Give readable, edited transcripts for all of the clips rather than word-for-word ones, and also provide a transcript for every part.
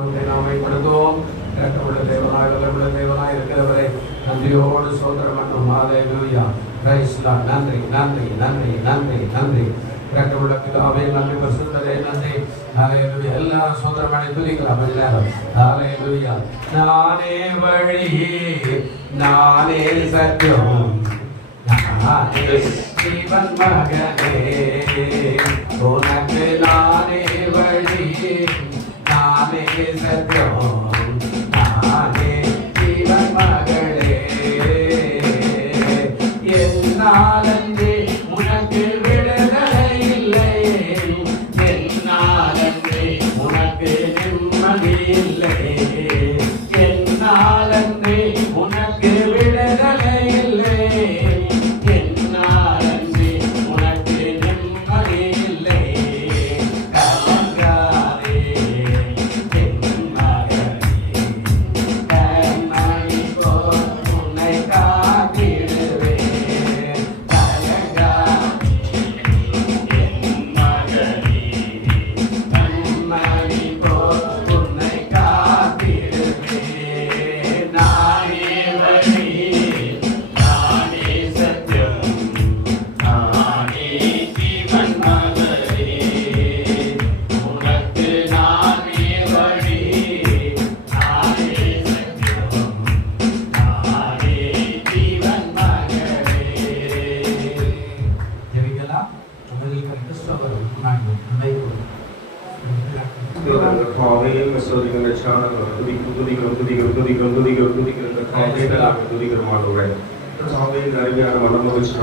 நாமைப்படுத்துவோம். இரக்கமுள்ள தேவனாய் வல்லமையுள்ள தேவனாய் இருக்கிறவரை நன்றியோடு சோதரம் பண்ணும். ஹல்லேலூயா, பிரைஸ் லார்ட். நன்றி நன்றி நன்றி நன்றி நன்றி. இரக்கமுள்ள பிதாவே நன்றி, பரிசுத்தரே நன்றி. ஹல்லேலூயா. எல்லாரும் சோதரம் பண்ணி துதிக்கலாம் எல்லாரும். ஹல்லேலூயா. நானே வழி, நானே சத்தியம், நானே ஜீவன் மகனே, உனக்கு நானே வழி, நானே சத்தியம், நானே ஜீவன் மகளே. என்னாலன்றி உனக்கு விடுதலை இல்லை, என்னாலன்றி உனக்கு நிம்மதி இல்லை, என்னாலன்றி உனக்கு விடுதலை இல்லை, என்னாலன்றி உனக்கு நிம்மதி இல்லை. கலங்காதே என் மகளே, கண்மணி போல் உன்னை காத்திடுவேன். கலங்காதே என் மகளே, கண்மணி போல் உன்னை காத்திடுவேன். நானே வழி, நானே சத்தியம், நானே ஜீவன் மகளே, உனக்கு நானே வழி, நானே சத்தியம், நானே ஜீவன் மகளே. ஜெபிக்கலாம். உங்களுக்கு கிறிஸ்தவர் முன்னாடி நினைவு அருமையான மனமகிழ்ச்சி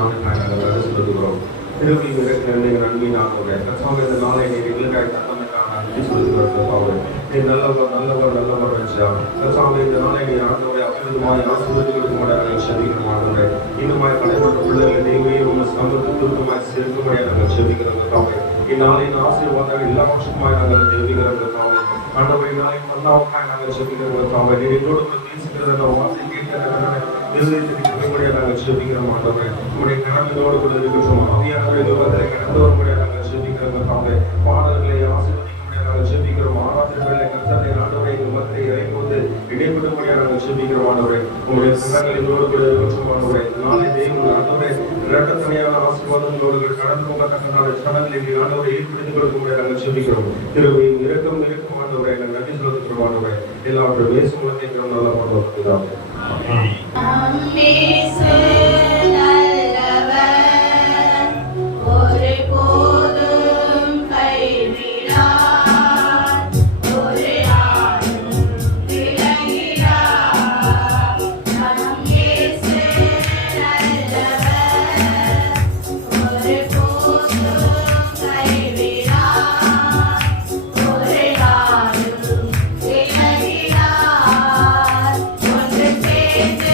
சொல்லுகிறோம். திருவிழி நன்மை நாங்கள் இந்த நாளை எங்களுக்காக தந்தமைக்கான நன்றி சொல்லுகிறோம். நல்லவர் நல்லவர் நல்லவர் வச்சா இந்த நாளை நீ ஆண்டவரை அபிவிதமாய் ஆசீர்வதிக்கிறதுமாய் செபிக்கிறோம். இன்னுமாய் கடைப்பட்ட பிள்ளைகளை தெய்வீக உங்கள் சமூகத்தை துருக்கமாய் சேர்க்கும்படியாக நாங்கள் செபிக்கிறோம். இந்நாளின் ஆசீர்வாதம் எல்லாவற்றுக்குமாய் நாங்கள் தெய்வீகிறோம். ஆண்டவரை நாளை நல்லாவுக்காய் நாங்கள் செபிக்கிறோம். எங்களோடு பேசுகிறத வார்த்தை கேட்கிறத நாங்கள் செபிக்கிறோம். ஆண்டவரை உங்களுடைய கடமையோடு கூட இருக்கிறோம். ஆவியானவர்களை கடந்து வரும்படியாக நாங்கள் செபிக்கிறோம். பாடல்களை ஆசீர்வதிக்கும்படியாக நாங்கள் செபிக்கிறோம். ஆராதனைகளை கர்த்தரை ஆண்டவரை மக்களை இறைப்போது இடைப்படும்படியாக நாங்கள் செபிக்கிறோம். ஆண்டவரை உங்களுடைய சங்கங்கள் எங்களோடு கூட இருக்கிறோம். ஆண்டவரை நாளை தெய்வம் ஆண்டவரை இரட்டத்தனையான ஆசீர்வாதங்களோடு கடந்து போகத்தக்கதான சடங்களை ஆண்டவரை ஏற்படுத்திக் கொடுக்கும்படியாக நாங்கள் செபிக்கிறோம். திருவையும் இறக்கம் இருக்கும் ஆண்டவரை நாங்கள் நன்றி செலுத்துகிறோம். ஆண்டவரை எல்லாவற்றை பேசும் குழந்தைக்கிறோம். நல்லா பண்ணுவோம். Yeah.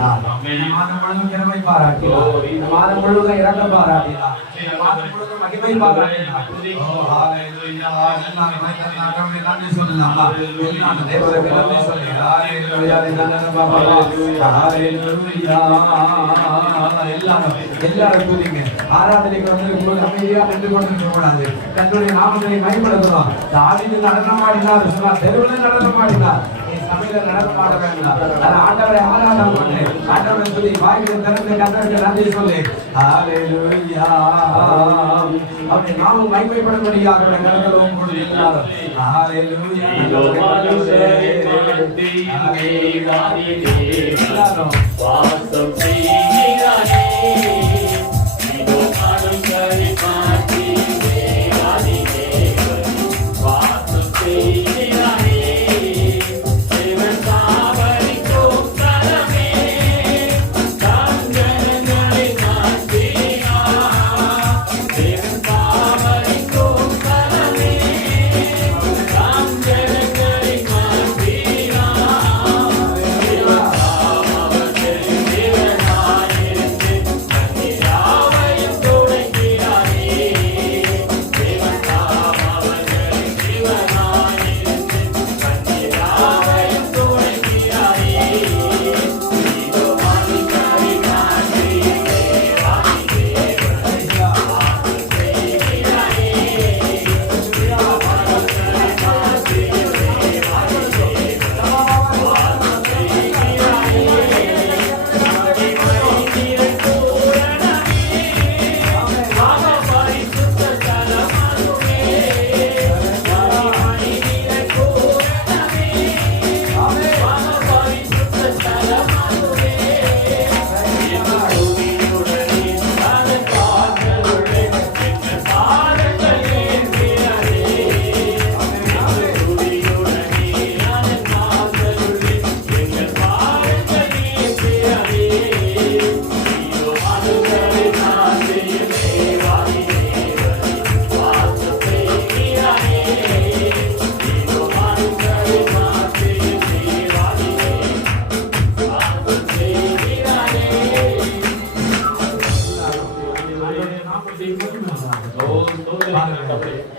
பாராட்டினார். இந்த மாதம் முழுவதும் கிருபை பாராட்டினார். இந்த மாதம் முழுவதும் இரக்கம் பாராட்டினார். இந்த மாதம் முழுவதும் மகிமை பாராட்டினார். ஓ ஹalleluya. எல்லாரும் ஆண்டவரை நன்றி சொல்லலாமா? எல்லாரும் தேவனுக்கு நன்றி சொல்லி ஹalleluya. எல்லாரும் துதிங்க. ஆராதனைக்கு வந்து உங்களுக்கு அமைதியா நின்று கொண்டிருக்க கூடாது. கர்த்தருடைய நாமத்தை மகிமைப்படுத்தணும். தாவீது நடனமாடினார், தெருவில் நடனமாடினார். சபையில நடனமாட வேண்டாம். ஆண்டவரை ஆராதனை பண்ணு. ஆண்டவரை சொல்லி வாய்களை திறந்து கர்த்தருக்கு நன்றி சொல்லு. ஹalleluya. அவருடைய நாமம் மகிமைப்படும்படியாக கரங்களும் கொண்டு எல்லாரும் ஹalleluya. வாசம் செய்கிறானே இதோ காணும் கை மாற்றி தேவாதி தேவன் வாசம் செய்கிறானே தேவன் காவலிக்கும் தலமே தங்கங்களை மாற்றினார் தேவன் காவலிக்கும் தலமே தங்கங்களை மாற்றினார்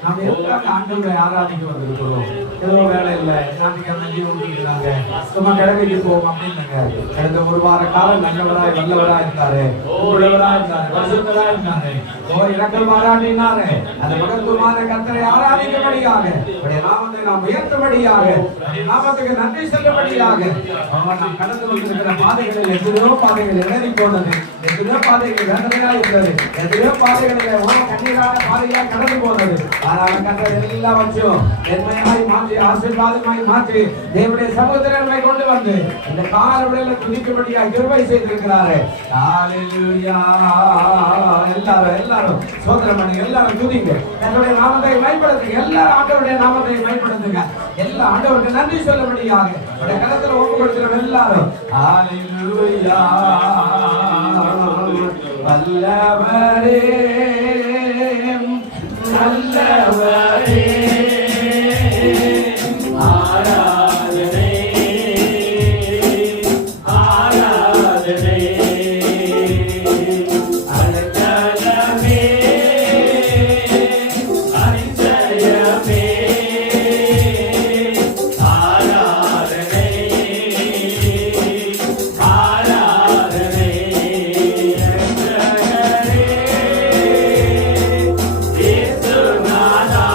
நம்ம எல்லாம் ஆண்டவரை ஆராதிக்க வந்திருக்கிறோம். ஏதோ வேலை இல்லை, ஞாயிற்றுக்கிழமை லீவு விட்டுருக்காங்க, சும்மா கிழமைக்கு போவோம் அப்படின்னாங்க. கடந்த ஒரு வார காலம் நல்லவராய் வல்லவராய் இருந்தாரு, உள்ளவராய் இருந்தாரு, பரிசுத்தராய் இருந்தாரு. இரக்கம் பாராட்டினாரு. அந்த மகத்துவமான கர்த்தரை ஆராதிக்கும்படியாக, அவருடைய நாமத்தை நாம் உயர்த்தும்படியாக, அவருடைய நாமத்துக்கு நன்றி செல்லும்படியாக நாம் கடந்து கொண்டிருக்கிற பாதைகளில் எத்தனையோ பாதைகள் இறங்கி போனது, எத்தனையோ பாதைகள் வேதனையா இருந்தது, எத்தனையோ பாதைகளில் ஒரு கண்ணீரான பாதையா கடந்து போனது. ஆனால் கர்த்தர் எல்லாம் வச்சும் நன்மையாய் மாற்றி ஆசீர்வாதமாய் மாற்றி தேவனுடைய சகோதரர்களை கொண்டு வந்து இந்த காலவெளியில துதிக்கும்படியாக கிருபை செய்திருக்கிறாரு. ஹalleluya. எல்லாரும் சோதரம் பண்ணி எல்லாரும் துதிங்க. தன்னுடைய நாமத்தை மகிமைப்படுத்துங்க. எல்லாரும் ஆண்டவருடைய நாமத்தை மகிமைப்படுத்துங்க. எல்லா ஆண்டவருக்கு நன்றி சொல்லும்படியாக அவருடைய கரத்துல ஒப்பு கொடுக்கிற எல்லாரும் ஹalleluya. வல்லவரே நல்லவரே ஆராதனை ஆராதனை அலங்கலமே அதிசயமே ஆராதனை ஆராதனை ரட்சகரே இயேசுநாதா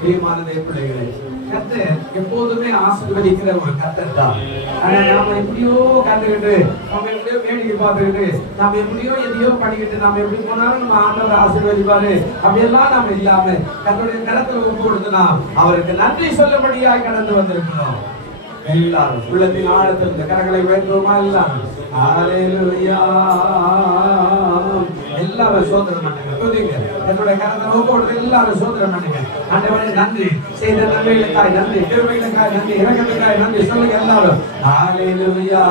பிரியமானதே பிள்ளைகளே, கர்த்தர் எப்போதுமே ஆசீர்வதிக்கிற ஒரு கர்த்தர் தான். ஆனா நாம எப்படியோ கண்டுகிட்டு, நம்ம எப்படியோ வேடிக்கை பார்த்துக்கிட்டு, நம்ம எப்படியோ எதையோ பண்ணிக்கிட்டு, நம்ம எப்படி போனாலும் நம்ம ஆண்டவர் ஆசீர்வதிப்பாரு அப்படியெல்லாம் நாம இல்லாம கர்த்தருடைய கரத்துல ஒப்பு கொடுத்து நாம் அவருக்கு நன்றி சொல்லும்படியாய் கடந்து வந்திருக்கிறோம். எல்லாரும் உள்ளத்தின் ஆழத்தில் இந்த கரங்களை உயர்த்துவோமா? எல்லாரும் ஹalleluya. எல்லாரும் சோதனை பண்ணுங்க. புரியுங்க? என்னோட கரத்தை ஒப்புக்கொடுத்து எல்லாரும் சோதனை பண்ணுங்க. ஆண்டவரே நன்றி, செய்த நன்மைகளுக்காய் நன்றி, கிருபைகளுக்காய் நன்றி, இரக்கத்துக்காய் நன்றி சொல்லுங்க எல்லாரும். ஹalleluya.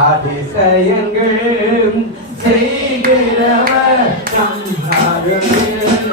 அதிசயங்கள் செய்கிறவர் நம் நடுவில் இருக்கிறார்.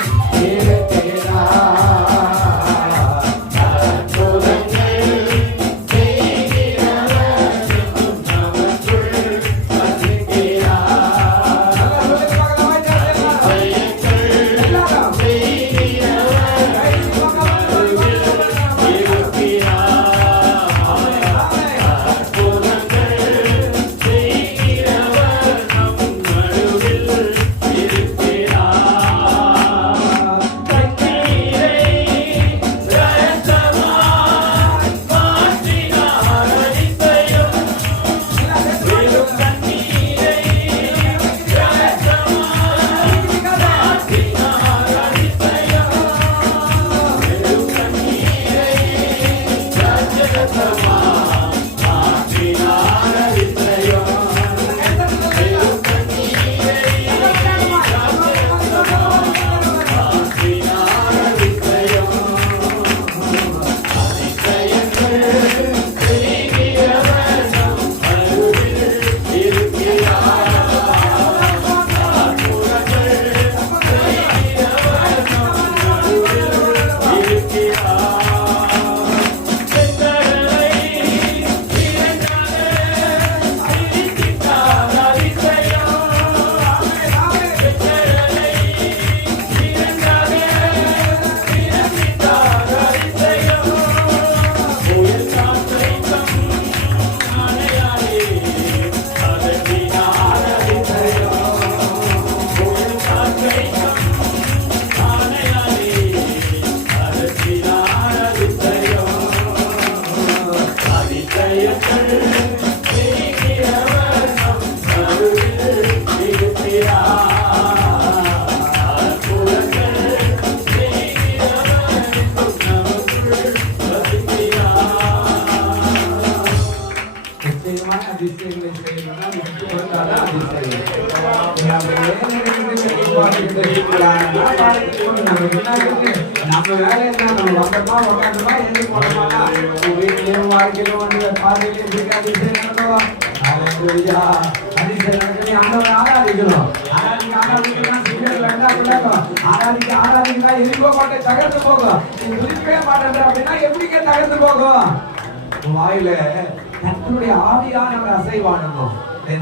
நம்ம வேலை என்ன? நம்ம வந்தோமா உட்காந்துமா எழுந்து போனோமா வீட்டிலேயும் வாழ்க்கையிலும் வந்து பாதையிலையும் அதிசயம் நடக்கும். அதிசயம் நடக்க ஆண்டவரை ஆராதிக்கணும். ஆராதிக்கா எரிப்போ மாட்டேன், தகர்ந்து போகும். நீ துதிக்கவே மாட்டேன் அப்படின்னா எப்படிங்க தகர்ந்து போகும்? வாயில கர்த்தருடைய ஆவியானவர் அசைவாடணும்,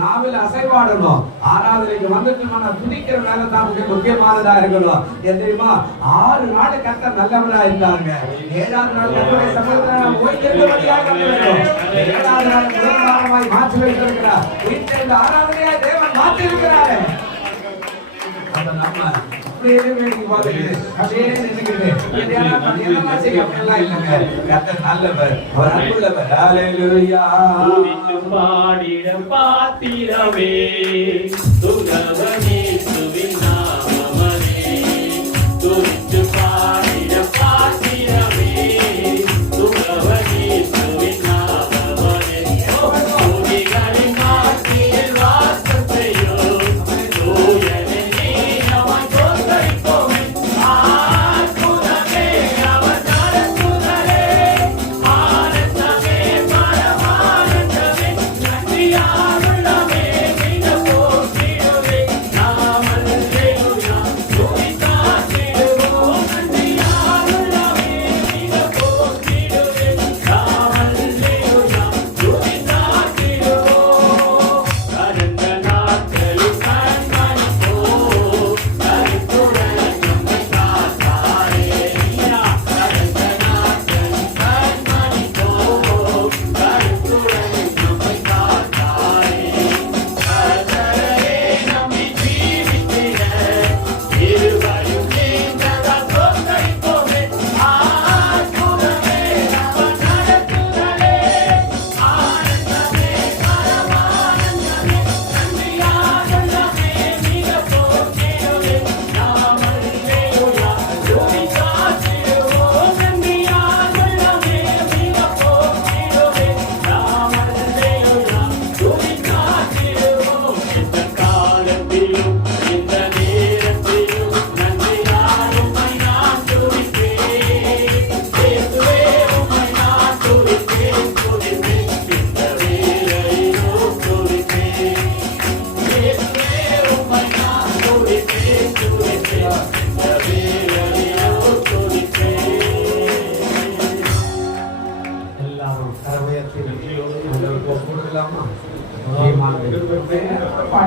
நாவில் அசைவாடணும். ஆராதனைக்கு வந்துட்டு துதிக்கிற வேலை தான் முக்கியமானதா இருக்கணும். தெரியுமா? 6 நாள் கர்த்தர் நல்லவரா இருந்தாங்க. 7ஆவது நாள் கர்த்தருடைய சமூகத்துல ஓய்வெடுக்கும்படியாக வேண்டும். 7ஆவது நாள் முதல் நாளாய் மாற்றி வைத்திருக்கிறார். வீட்டில் இந்த ஆராதனையை தேவன் மாற்றி இருக்கிறாரு. அப்ப நம்ம அப்படியே வேடிக்கை பார்த்துக்கிட்டு அப்படியே நின்னுக்கிட்டு என்ன செய்ய அப்படியெல்லாம் இல்லைங்க. கர்த்தர் நல்லவர், அவர் அன்புள்ளவர். ஹalleluya. பாடிட பாத்திரமே துகவனே சுவிநாமமே, துதித்து பாடிட பாத்திரமே துகவனே சுவிநாமமே, துதிகளின் மாற்றியில் வாசத்தையோ தூயனே நீ அவன் தோற்கடிப்போமே, ஆத்முதமே அவன் நடத்துதலே, ஆனந்தமே பரமானந்தமே, நன்றியாருள்ளமே மிக போற்றிடுவே, நான்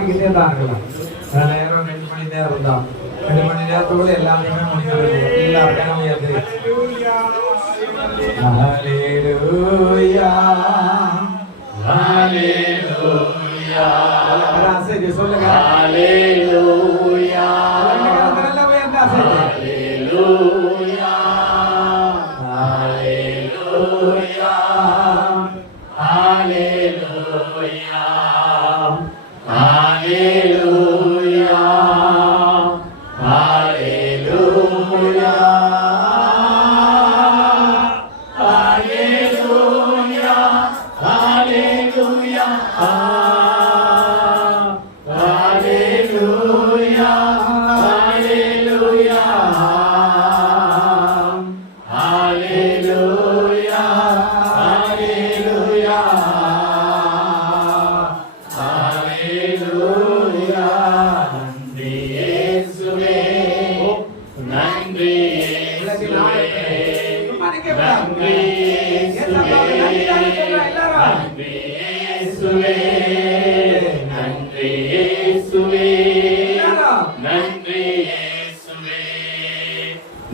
பாடிக்கிட்டே தான் இருக்கலாம். நேரம் 2 மணி நேரம் தான். 2 மணி நேரத்தோட எல்லாத்தையுமே முடிக்கிறது. எல்லாருமே அது ஹல்லேலூயா ஹalleluya சரி சொல்லுங்க. ஹalleluya நல்லா போய் அந்த ஹalleluya ஹalleluya ஹalleluya ஹalleluya ஹalleluya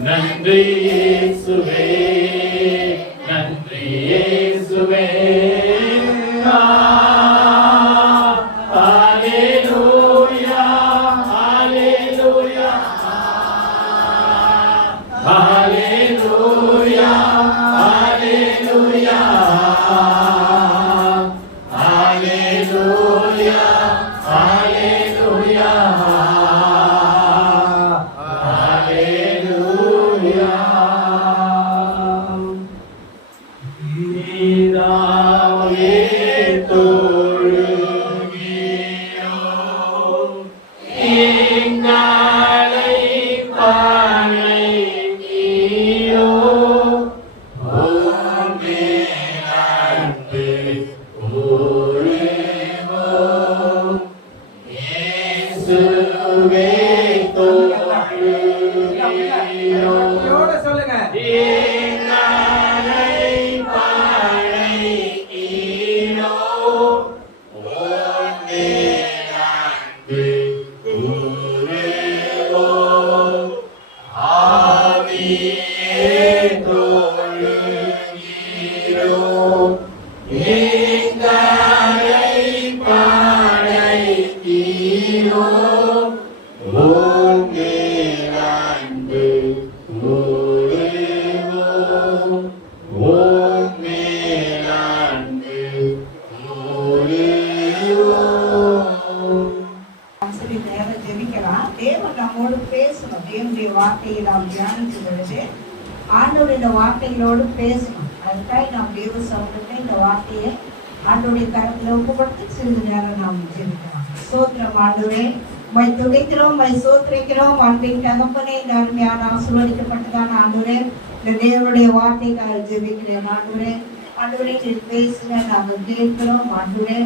நன்றி இயேசுவே நன்றி இயேசுவே ஹalleluya ஹalleluya ஹalleluya ஹalleluya ஹalleluya ஹalleluya ஆண்டவருடைய வார்த்தைகளோடு பேசணும். அதுக்காக நாம் தேவ சமூகத்தை இந்த வார்த்தையை ஆண்டவருடைய கரத்தில் ஒப்புக்கொடுத்து சிறிது நேரம் நாம் ஜெபிக்கலாம். ஸ்தோத்திரம் ஆண்டவரே, உம்மை துதிக்கிறோம், உம்மை ஸ்தோத்திரிக்கிறோம். அன்பின் தகப்பனே, இந்த அருமையான ஆசீர்வதிக்கப்பட்டதான ஆண்டவரே, இந்த தேவனுடைய வார்த்தைக்காக ஜெபிக்கிறேன் ஆண்டவரே. ஆண்டவரே, நீர் பேசுங்க, நாங்கள் கேட்கிறோம் ஆண்டவரே.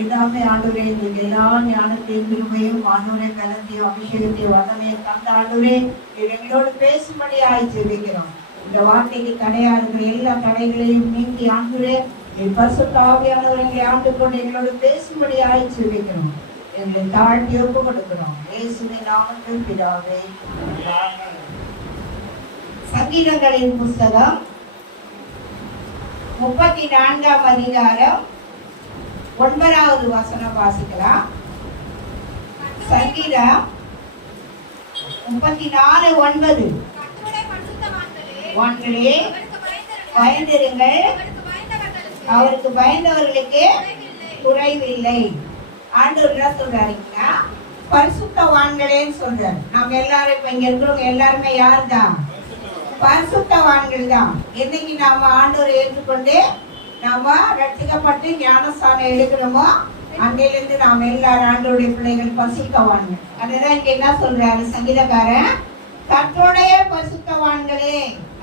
எல்லாமே ஆண்டவரே, எங்களுக்கு எல்லா ஞானத்தையும் திருமையும் ஆண்டவரே கலத்தையும் அபிஷேகத்தையும் வதனையும் தந்த ஆண்டவரே, நீர் எங்களோடு பேசும்படியாய் ஜெபிக்கிறோம். இந்த வார்த்தைக்கு தடையா இருக்கிற எல்லா தடைகளையும் நீக்கி ஆண்டவரே, என் பரிசுத்த ஆவியானவர் எங்களை ஆண்டு கொண்டு எங்களோடு பேசும்படியாய் ஜெபிக்கிறோம். எங்களை தாழ்த்தி ஒப்பு கொடுக்கிறோம். இயேசுவின் நாமத்தில் பிதாவே. சங்கீதங்களின் புஸ்தகம் 34ஆம் அதிகாரம் 9வது வசனம் வாசிக்கலாம். சங்கீதம் 34:9. வான்களே பயந்திருங்கள், அவருக்கு பயந்தவர்களுக்கு குறைவில்லை. ஆண்டவர் என்ன சொல்றாருன்னா, பரிசுத்தவான்களேன்னு சொல்றாரு. நம்ம எல்லாரும் இப்ப இங்க இருக்கிறவங்க எல்லாருமே யார் தான்? பரிசுத்தவான்கள் தான். என்னைக்கு நாம ஆண்டவரை ஏற்றுக்கொண்டு நாம ரட்சிக்கப்பட்டு ஞானஸ்தானம் எடுக்கணுமோ அன்னையிலிருந்து நாம எல்லாரும் ஆண்டவருடைய பிள்ளைகள் பரிசுத்தவான்கள். அதுதான் இங்க என்ன சொல்றாரு சங்கீதக்காரன், கர்த்தருடைய பரிசுத்தவான்களே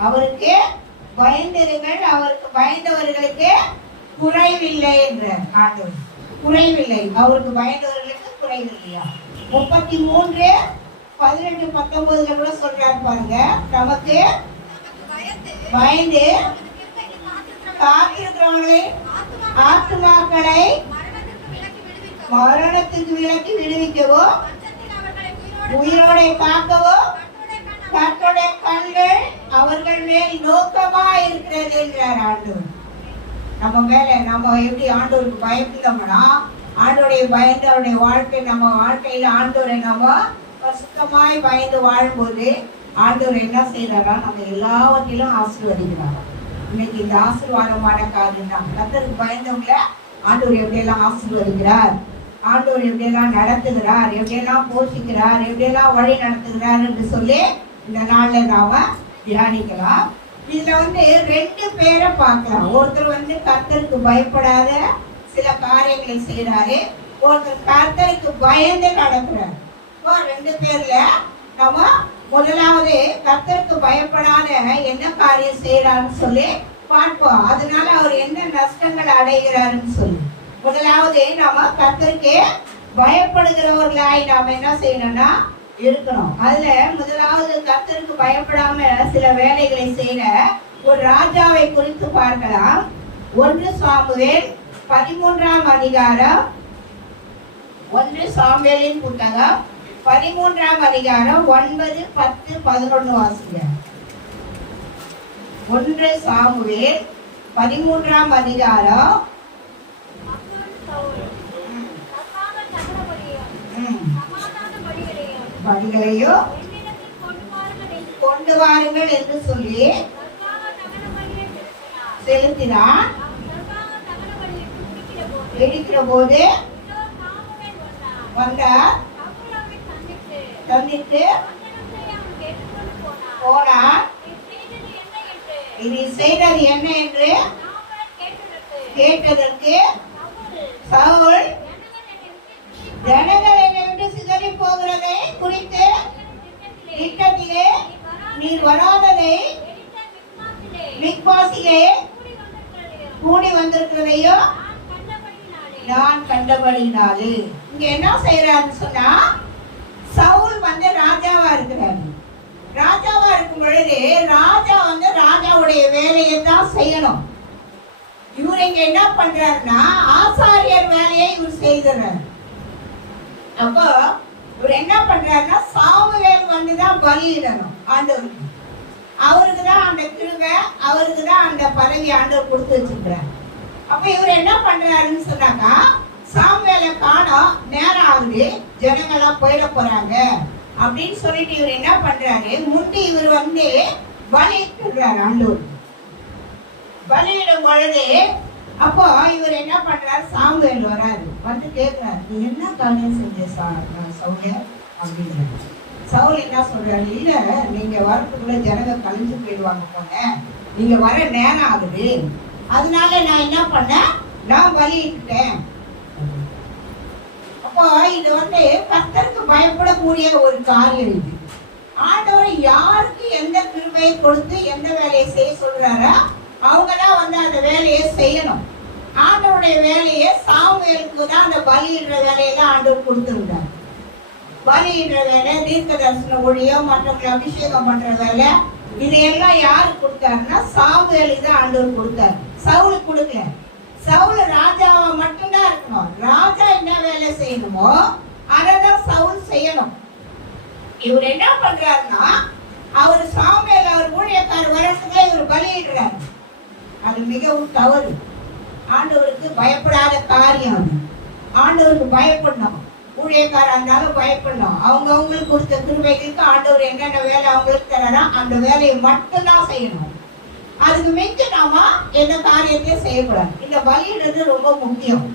அவருக்கு பயந்திருங்கள், அவருக்கு பயந்தவர்களுக்கு குறைவில்லை என்ற ஆண்டவர். குறைவில்லை, அவருக்கு பயந்தவர்களுக்கு குறைவில்லையா? 33:18-19 கூட சொல்றாரு பாருங்க. நமக்கு பயந்து காத்திருக்கிறவர்களை ஆத்துமாக்களை மரணத்துக்கு விலக்கி விடுவிக்கவோ உயிரோட காக்கவோ கர்த்தருடைய கண்கள் அவர்கள் மேல் நோக்கமா இருக்கிறது என்றார் ஆண்டவர். நம்ம மேல நம்ம எப்படி ஆண்டவருக்கு பயப்பட்டோம்னா, ஆண்டவருடைய பயந்து அவருடைய வாழ்க்கை நம்ம வாழ்க்கையில ஆண்டவரை நம்ம சுத்தமாய் பயந்து வாழும்போது ஆண்டவர் என்ன செய்யறாரா, நம்ம எல்லாவற்றிலும் ஆசீர்வதிக்கிறார். இன்னைக்கு இந்த ஆசீர்வாதமான காரியம் தான். கர்த்தருக்கு பயந்தவங்கள ஆண்டவர் எப்படியெல்லாம் ஆசீர்வதிக்கிறார், ஆண்டவர் எப்படியெல்லாம் நடத்துகிறார், எப்படியெல்லாம் போஷிக்கிறார், எப்படியெல்லாம் வழி நடத்துகிறார் என்று சொல்லி இந்த நாள்ல நாம தியானிக்கலாம். இதுல 2 பேரை பார்க்கலாம். ஒருத்தர் கர்த்தருக்கு பயப்படாத சில காரியங்களை செய்யறாரு, ஒருத்தர் கர்த்தருக்கு பயந்து நடக்கிறார். 2 பேர்ல நம்ம முதலாவது கர்த்தருக்கு பயப்படாத என்ன காரியம் செய்யறாருன்னு சொல்லி பார்ப்போம். அதனால அவர் என்ன நஷ்டங்கள் அடைகிறாருன்னு சொல்லி முதலாவது நம்ம கர்த்தருக்கு பயப்படுகிறவர்களாய் நாம என்ன செய்யணும்னா இருக்கணும். அதுல முதலாவது கர்த்தருக்கு பயப்படாம சில வேலைகளை செய்யற ஒரு ராஜாவை குறித்து பார்க்கலாம். 1 சாமுவேல் 13ஆம் அதிகாரம், 1 சாமுவேலின் புத்தகம் 13ஆம் அதிகாரம் 9, 10, 11 வாசிங்க. 1 சாமுவேல் 13ஆம் அதிகாரம். படிகளையோ கொண்டு வாருங்கள் என்று சொல்லி செலுத்தினான். எடுக்கிற போது வந்தார், தந்திட்டு போனார். இனி செய்தது என்ன என்று கேட்டதற்கு சவுல் ஜனங்கள் என்னை விட்டு சிதறி போகிறதை குறித்து திட்டத்திலே நீர் வராததை மிக்மாசிலே கூடி வந்திருக்கிறதையோ நான் கண்டபடினாலே. இங்க என்ன செய்யறாருன்னு சொன்னா, சவுல் ராஜாவா இருக்கிறாரு. ராஜாவா இருக்கும் பொழுது ராஜா ராஜாவுடைய வேலையை தான் செய்யணும். இவர் இங்க என்ன பண்றாருன்னா ஆசாரியர் வேலையை இவர் செய்கிறார். அப்போ இவர் என்ன பண்றாருன்னா சாமுவேல் தான் பலியிடணும் ஆண்டவருக்கு. அவருக்கு தான் அந்த கிருபை, அவருக்கு தான் அந்த பதவி ஆண்டவர் கொடுத்து வச்சிருக்கிறார். அப்ப இவர் என்ன பண்றாருன்னு சொன்னாக்கா, சாமுவேலை காணோம், நேரம் ஆகுது, ஜனங்கள்லாம் போயிட போறாங்க அப்படின்னு சொல்லிட்டு இவர் என்ன பண்றாரு, முந்தி இவர் பலியிடுறாரு ஆண்டவர். பலியிடும் பொழுது அப்போ இவர் என்ன பண்றாரு, சாமுவேல் வராரு, கேட்கிறாரு, நீ என்ன காரியம் செஞ்ச சவுல அப்படின்றாரு. சவுல் என்ன சொல்றாரு, இல்ல நீங்க வரத்துக்குள்ள ஜனங்க கழிஞ்சு போயிடுவாங்க போல, நீங்க வர நேரம் ஆகுது, அதனால நான் என்ன பண்ணேன், நான் பலியிட்டேன். அப்போ இது கர்த்தருக்கு பயப்படக்கூடிய ஒரு காரியம். இது ஆண்டவர் யாருக்கு எந்த கிருபையை கொடுத்து எந்த வேலையை செய்ய சொல்றாரோ அவங்கதான் அந்த வேலையை செய்யணும். ஆண்டவருடைய வேலையை சாமுவேலுக்கு தான் அந்த பலியிடுற வேலையெல்லாம் ஆண்டவர் கொடுத்துருந்தார். பலியிடுற வேலை, தீர்க்க தரிசன ஊழியம், மற்றவங்களை அபிஷேகம் பண்ற வேலை, இதையெல்லாம் யாரு கொடுத்தாருன்னா சாமுவேலுக்கு தான் ஆண்டவர் கொடுத்தாரு. சவுலுக்கு கொடுக்கல. சவுல் ராஜாவை மட்டும்தான் இருக்கணும். ராஜா என்ன வேலை செய்யணுமோ அதான் சவுல் செய்யணும். இவர் என்ன பண்றாருன்னா, அவர் சாமுவேல் அவர் ஊழியக்காரர் வரத்துக்கு இவர் பலியிடுறாரு. அது மிகவும் தவறு. ஆண்டவருக்கு பயப்படாத காரியம். ஆண்டவருக்கு பயப்படணும். ஊழியக்காரா இருந்தாலும் பயப்படணும். அவங்களுக்கு கொடுத்த கிருபைகளுக்கு ஆண்டவர் என்னென்ன வேலை அவங்களுக்கு தராரோ அந்த வேலையை மட்டும்தான் செய்யணும். அதுக்கு மிஞ்சி நாம எந்த காரியத்தையும் செய்யக்கூடாது. இந்த பலியிடுறது ரொம்ப முக்கியம்.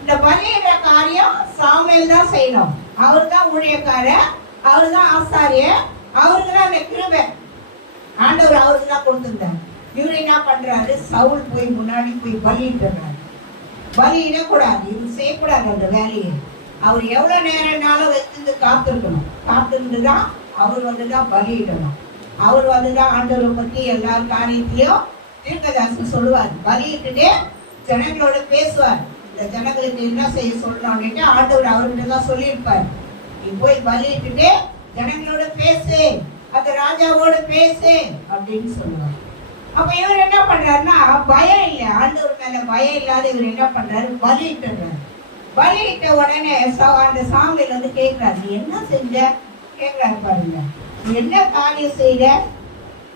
இந்த பலியிடுற காரியம் சாமுவேல் தான் செய்யணும். அவரு தான் ஊழியக்காரர், அவரு தான் ஆசாரியர், அவருக்கு தான் அந்த கிருபை ஆண்டவர் அவருக்கு தான் கொடுத்துருந்தார். இவரு என்ன பண்றாரு, சவுல் போய் முன்னாடி போய் பலியிடுறாரு. பலியிடக்கூடாது, இவர் செய்யக்கூடாது அந்த வேலையை. அவர் எவ்வளவு நேரம்னாலும் வச்சிருந்து காத்திருக்கணும். காத்திருந்துதான் அவர் தான் பலியிடணும். அவர் தான் ஆண்டவரை பற்றி எல்லா காரியத்திலையும் தீர்க்கதரிசனம் சொல்லுவார். பலியிட்டு ஜனங்களோட பேசுவார். இந்த ஜனங்களுக்கு என்ன செய்ய சொல்லணும்னுட்டு ஆண்டவர் அவர்கிட்ட தான் சொல்லியிருப்பார். நீ போய் பலியிட்டு ஜனங்களோட பேசு, அந்த ராஜாவோட பேசு அப்படின்னு சொல்லுவார். அப்ப இவர் என்ன பண்றாருன்னா, பயம் இல்லை, ஆண்டவர் மேல பயம் இல்லாத இவர் என்ன பண்றாரு, பலியிட்டுறாரு. பலியிட்ட உடனே அந்த சாமியில் வந்து கேட்கிறாரு, நீ என்ன செஞ்ச கேட்கிறாரு பாருங்க, நீ என்ன காரியம் செய்த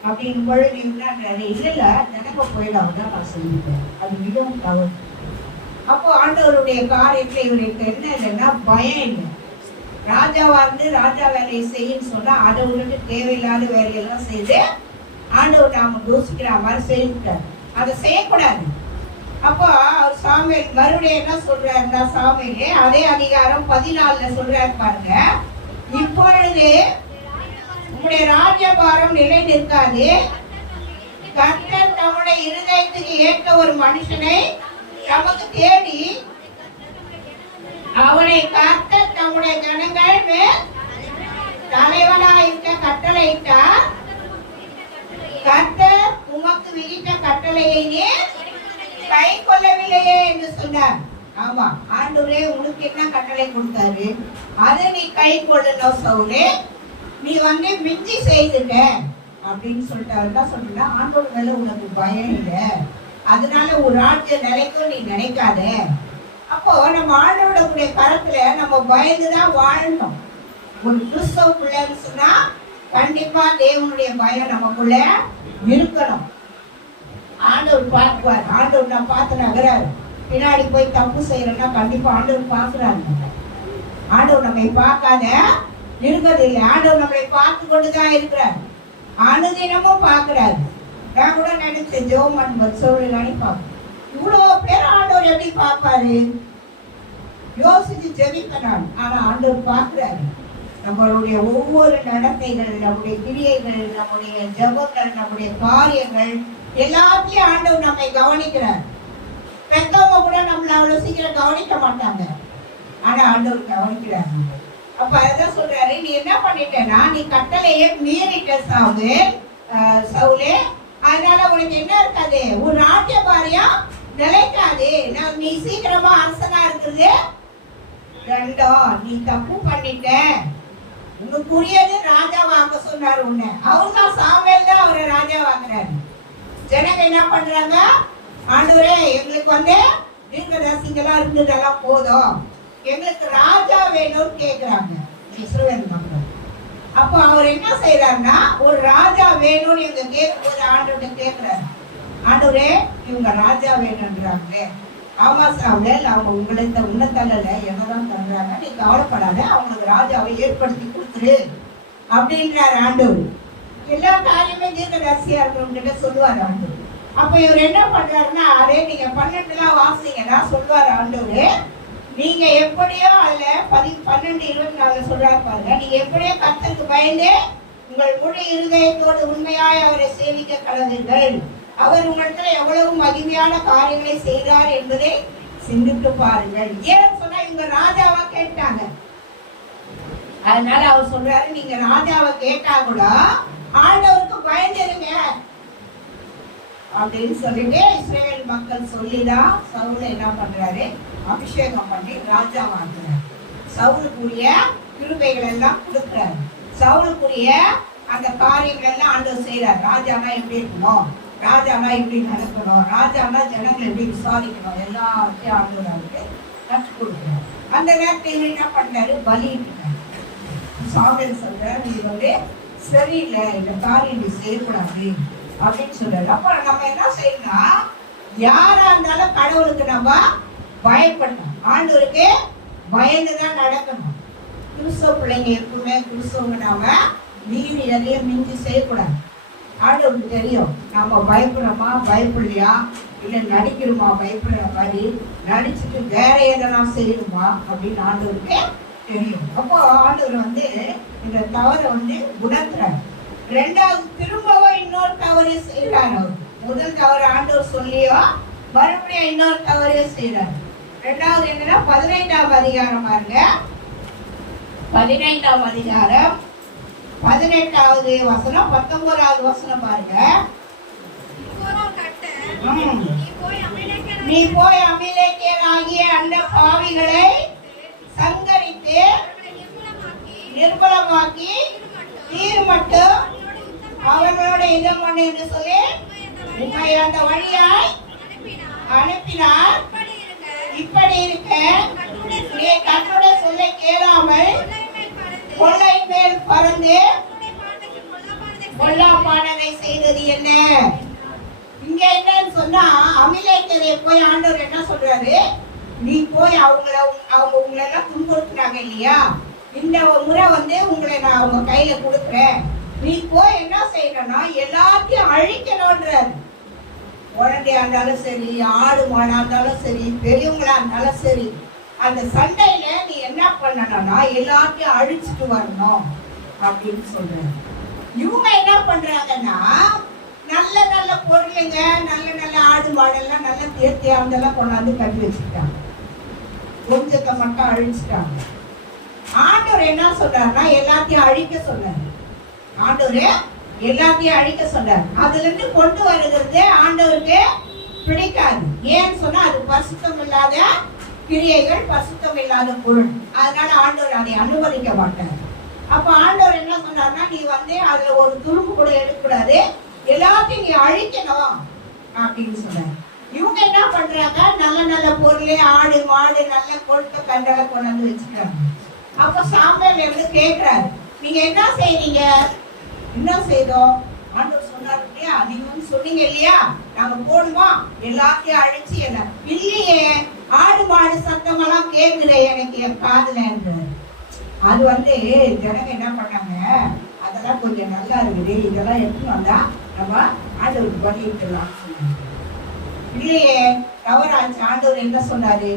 அப்படின்னு பொழுது இல்ல நினைக்க போயிடாம தான் நான் செஞ்சுட்டேன், அது மிகவும் தவறு. அப்போ ஆண்டவருடைய காரியத்துல இவருக்கு என்ன இல்லைன்னா பயம் இல்லை. ராஜாவா இருந்து ராஜா வேலையை செய்யுன்னு சொன்னா அதை விட்டுட்டு தேவையில்லாத வேலையெல்லாம் செய்து ஆண்டவர் நாம தூசிக்கிற மாதிரி செய்துட்டார். அதை செய்யக்கூடாது. அப்போ அவர் சாமுவேல் மறுபடியும் என்ன சொல்றாருன்னா, சாமுவேலே அதே அதிகாரம் 14 சொல்றாரு பாருங்க, இப்பொழுது உங்களுடைய ராஜ்யபாரம் நிலை நிற்காது, கர்த்தர் தம்முடைய இருதயத்துக்கு ஏற்ற ஒரு மனுஷனை நமக்கு தேடி அவனை கர்த்தர் தம்முடைய ஜனங்கள் மேல் தலைவனாக இருக்க கட்டளையிட்டார். கர்த்தர் உமக்கு விதித்த கட்டளையை கை கொள்ளவில்லையே என்று சொன்னார். ஆமா, ஆண்டவரே உனக்கு என்ன கட்டளை கொடுத்தாரு, அதை நீ கை கொள்ளணும் சவுலே, நீ வந்து மிஞ்சி செய்துட்ட அப்படின்னு சொல்லிட்டாரு. என்ன சொல்றா, ஆண்டவர் மேல உனக்கு பயம் இல்லை, அதனால ஒரு ராஜ்ய நிலைக்கும் நீ நினைக்காத. அப்போ நம்ம ஆண்டவருடைய கரத்துல நம்ம பயந்துதான் வாழணும். ஒரு கிறிஸ்தவ பிள்ளைன்னு சொன்னா கண்டிப்பா தேவனுடைய பயம் நமக்குள்ள இருக்கணும். ஆண்டவர் பார்க்குவார். ஆண்டவர் நான் பார்த்து நகராரு, பின்னாடி போய் தப்பு செய்யறேன்னா கண்டிப்பா ஆண்டவர் பார்க்கிறாரு. ஆண்டவர் நம்மை பார்க்காத இருக்கிறதில்லை. ஆண்டவர் நம்மளை பார்த்து கொண்டுதான் இருக்கிறார், அனுதினமும் பார்க்கிறாரு. நான் கூட நினைச்சேன் ஜோமன் சொல்லலான்னு பார்ப்பேன். இவ்வளவு பேர் ஆண்டவர் எப்படி பார்ப்பாரு, யோசிச்சு ஜெபிக்கணும். ஆனா ஆண்டவர் பார்க்கிறாரு நம்மளுடைய ஒவ்வொரு நடத்தைகள், நம்முடைய கிரியைகள், நம்முடைய ஜெபங்கள், நம்முடைய காரியங்கள் எல்லாத்தையும் ஆண்டவர் நம்மை கவனிக்கிறார். பெற்றவங்க கூட நம்மள அவ்வளவு சீக்கிரம் கவனிக்க மாட்டாங்க, ஆனா ஆண்டவர் கவனிக்கிறாரு. அப்ப அதான் சொல்றாரு, நீ என்ன பண்ணிட்டேன்னா நீ கட்டளையே மீறிட்ட சவுலே, அதனால உனக்கு என்ன இருக்காது, ஒரு ராஜ்ய பாரியம் நிலைக்காது. நீ சீக்கிரமா அரசனா இருக்கிறது ரெண்டும், நீ தப்பு பண்ணிட்ட, உனக்குரியது ராஜா வாக்க சொன்னாரு உன்னை. அவர் தான் சாமுவேல் தான் அவரை ராஜா வாக்குறாரு. ஜனங்க என்ன பண்றாங்க, ஆண்டவரே எங்களுக்கு வந்து தீர்க்கதரிசிகளா இருந்ததெல்லாம் போதும், எங்களுக்கு ராஜா வேணும்னு கேக்குறாங்க இஸ்ரவேல் மக்கள். அப்போ அவர் என்ன செய்யறாருன்னா, ஒரு ராஜா வேணும்னு இவங்க கேட்கும்போது ஆண்டவர்கிட்ட கேட்கிறாரு, ஆண்டவரே இவங்க ராஜா வேணும்ன்றாங்களே. ஆமா சாமுவேல், அவங்க உங்களை உன்னதல்ல என்னதான் தர்றாங்க, நீ கவலைப்படாத, அவங்களுக்கு ராஜாவை ஏற்படுத்தி கொடுத்துரு அப்படின்றாரு ஆண்டவர். எல்லா காரியமே தீர்க்கதரிசியா இருக்கிறவங்க சொல்லுவார் ஆண்டவர். அப்ப இவர் என்ன பண்றாருன்னா, அதே நீங்க 12 வாசிங்கன்னா சொல்லுவார் ஆண்டவர், நீங்க எப்படியோ அல்ல 12:24 சொல்றாரு பாருங்க, நீங்க எப்படியோ கர்த்தருக்கு பயந்து உங்கள் முழு இருதயத்தோடு உண்மையாய் அவரை சேவிக்க கடவுள்கள், அவர் உங்களிடத்துல எவ்வளவு மகிமையான காரியங்களை செய்தார் என்பதை சிந்தித்து பாருங்கள். ஏன் சொன்னா இவங்க ராஜாவா கேட்டாங்க, அதனால அவர் சொல்றாரு, நீங்க ராஜாவை கேட்டா கூட ஆண்டவருக்கு பயந்துருங்க அப்படின்னு சொல்லிட்டு இஸ்ரவேல் மக்கள் சொல்லிதான் சவுல் என்ன பண்றாரு, அபிஷேகம் பண்ணி ராஜாவாக்குறாரு. சவுலுக்குரிய கிருபைகள் எல்லாம் கொடுக்கிறாரு, சவுலுக்குரிய அந்த காரியங்கள் எல்லாம் ஆண்டவர் செய்யறாரு. ராஜானா எப்படி இருக்கணும், ராஜானா எப்படி நடக்கணும், ராஜானா ஜனங்களை எப்படி விசாரிக்கணும், எல்லாத்தையும் ஆண்டவருக்கு கற்றுக் கொடுக்கிறார். அந்த நேரத்தில் என்ன பண்ணாரு, பலியிட்டாரு. சாமுவேல் சொல்றாரு, நீ வந்து சரியில்லை, இந்த காரியம் நீ செய்யக்கூடாது அப்படின்னு சொல்றாரு. அப்ப நம்ம என்ன செய்யணும், யாரா இருந்தாலும் கடவுளுக்கு நம்ம பயப்படணும், ஆண்டவருக்கு பயந்துதான் நடக்கணும். கிறிஸ்தவ பிள்ளைங்க எப்பவுமே கிறிஸ்தவங்க நாம மீறி எதைய மிஞ்சி செய்யக்கூடாது. ஆண்டவருக்கு தெரியும் நாம பயப்படுறோமா பயப்படலையா, இல்லை நடிக்கிறோமா பயப்படுற மாதிரி நடிச்சுட்டு வேற எதனா செய்யணுமா அப்படின்னு ஆண்டவருக்கு தெரியும். அப்போ ஆண்டவர் வந்து இந்த தவறை வந்து உணர்த்துறாரு. ரெண்டாவது திரும்பவும் இன்னொரு தவறு செய்யறாரு. அவர் முதல் தவறு ஆண்டவர் சொல்லியோ மறுபடியும் இன்னொரு தவறையோ செய்யறாரு. ரெண்டாவது என்னன்னா 15ஆம் அதிகாரம் பாருங்க, 15ஆம் அதிகாரம் 18வது வசனம் 19வது வசனம் பாருங்க. நீ போய் அமலேக்கியராகிய அந்த பாவிகளை சங்கரித்து நிர்மலமாக்கி தீர் மட்டும் அவர்களோட இதம் பண்ணு என்று சொல்லி உண்மை அந்த வழியாய் அனுப்பினார். இப்படி இருக்க நீ கர்த்தருடைய சொல்லை கேளாமல் கொள்ளை மேல் பறந்து பொல்லாப்பானதை செய்தது என்ன? இங்க என்னன்னு சொன்னா அமிலேக்கரை போய் ஆண்டவர் என்ன சொல்றாரு, நீ போய் அவங்க உங்களெல்லாம் துன்புறுத்துறாங்க இல்லையா, இந்த முறை உங்களை நான் அவங்க கையில கொடுக்குறேன், நீ போய் என்ன செய்யணும்னா எல்லாத்தையும் அழிக்கணும்ன்றாரு. குழந்தையா இருந்தாலும் சரி, ஆடு மாடா இருந்தாலும் சரி, பெரியவங்களா இருந்தாலும் சரி, அந்த சண்டையில நீ என்ன பண்ணணும்னா எல்லாத்தையும் அழிச்சிட்டு வரணும் அப்படின்னு சொல்றாரு. இவங்க என்ன பண்றாங்கன்னா நல்ல நல்ல பொருளுங்க, நல்ல நல்ல ஆடு மாடெல்லாம் நல்ல தேர்த்தியானதெல்லாம் கொண்டாந்து கட்டி வச்சுட்டாங்க, கொஞ்சத்தை மட்டும் அழிச்சிட்டாங்க. ஆண்டவர் என்ன சொல்றாருன்னா எல்லாத்தையும் அழிக்க சொன்னார். ஆண்டவர் எல்லாத்தையும் அழிக்க சொன்னார். அதுல இருந்து கொண்டு வருகிறது ஆண்டவருக்கு பிடிக்காது. ஏன்னு சொன்னா அது பரிசுத்தம் இல்லாத கிரியைகள், பரிசுத்தம் இல்லாத பொருள். அதனால ஆண்டவர் அதை அனுமதிக்க மாட்டார். அப்ப ஆண்டவர் என்ன சொன்னார்னா, நீ அதுல ஒரு துரும்பு கூட எடுக்கக்கூடாது, எல்லாத்தையும் நீ அழிக்கணும் அப்படின்னு சொன்னார். இவங்க என்ன பண்றாங்க, நல்ல நல்ல பொருளே ஆடு மாடு நல்ல கொழுத்த கண்டலை கொண்டாந்து வச்சுக்கிறாங்க. அப்ப சாமுவேல் கேட்கிறாரு, நீங்க என்ன செய்றீங்க? என்ன செய்தோம்? ஆண்டவர் சொன்னாரு இல்லையா, நீங்க சொன்னீங்க இல்லையா, நாங்க போடுமா எல்லாத்தையும் அழிச்சு என்ன இல்லையே, ஆடு மாடு சத்தமெல்லாம் கேட்குது எனக்கு என் காதுல. அது ஜனங்க என்ன பண்ணாங்க, அதெல்லாம் கொஞ்சம் நல்லா இருக்குது, இதெல்லாம் எடுத்து வந்தா நம்ம ஆண்டவருக்கு பண்ணிட்டுலாம் சொன்னாங்க. இல்லையே, தவறாச்சு. ஆண்டவர் என்ன சொன்னாரு,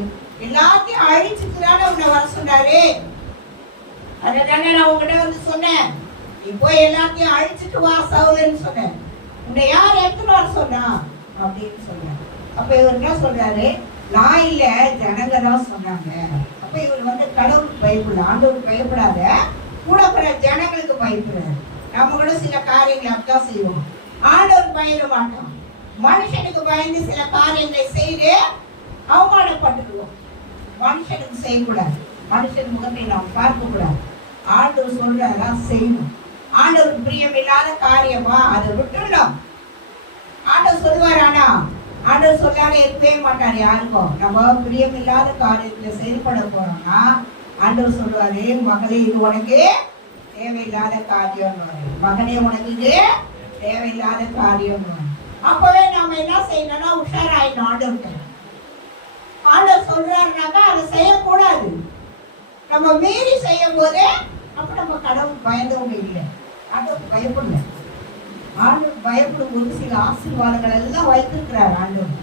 எல்லாத்தையும் அழிச்சுட்டுதானே உன்னை வர சொன்னாரு. அதை தானே நான் உங்ககிட்ட சொன்னேன், நீ போய் எல்லாத்தையும் அழிச்சுட்டு வா சவுலன்னு சொன்னேன். உன்னை யார் எடுத்துட்டு வர சொன்னா அப்படின்னு சொன்னேன். அப்ப இவர் என்ன சொல்றாரு, நான் இல்ல ஜனங்க தான் சொன்னாங்க. அப்ப இவர் கடவுளுக்கு பயப்படல, ஆண்டவருக்கு பயப்படாத, கூட பிற ஜனங்களுக்கு பயப்படுறாரு. நம்ம கூட சில காரியங்களை அப்படிதான் செய்வோம், ஆண்டவருக்கு பயப்பட மாட்டோம். மனுஷனுக்கு பயந்து சில காரியங்களை செய்து அவமானப்பட்டுருவோம். மனுஷனுக்கு செய்யக்கூடாது, மனுஷன் முகத்தை நாம் பார்க்க கூடாது. ஆண்டவர் சொல்றாரா செய்யணும். ஆண்டவருக்கு பிரியம் இல்லாத காரியமா அதை விட்டுடணும். ஆண்டவர் சொல்லுவார், ஆனா ஆண்டவர் சொல்லாத இருக்கவே மாட்டார் யாருக்கும். நம்ம பிரியம் இல்லாத காரியத்துல செயல்பட போறோம்னா ஆண்டவர் சொல்லுவாரு, மகளே இது உனக்கு தேவையில்லாத காரியம், மகனே உனக்கு இது தேவையில்லாத காரியம். அப்பவே நாம என்ன செய்யணும்னா உஷாராயிடும். ஆண்டவர் சொல்றாருனாக்கா அதை செய்யக்கூடாது. நம்ம மீறி செய்யும் போது அப்ப நம்ம கடவுள் பயந்தவங்க இல்லை, ஆண்டவர் பயப்படல. ஆண்டவர் பயப்படும் ஒரு சில ஆசீர்வாதங்கள் எல்லாம் வைத்திருக்கிறார் ஆண்டவர்.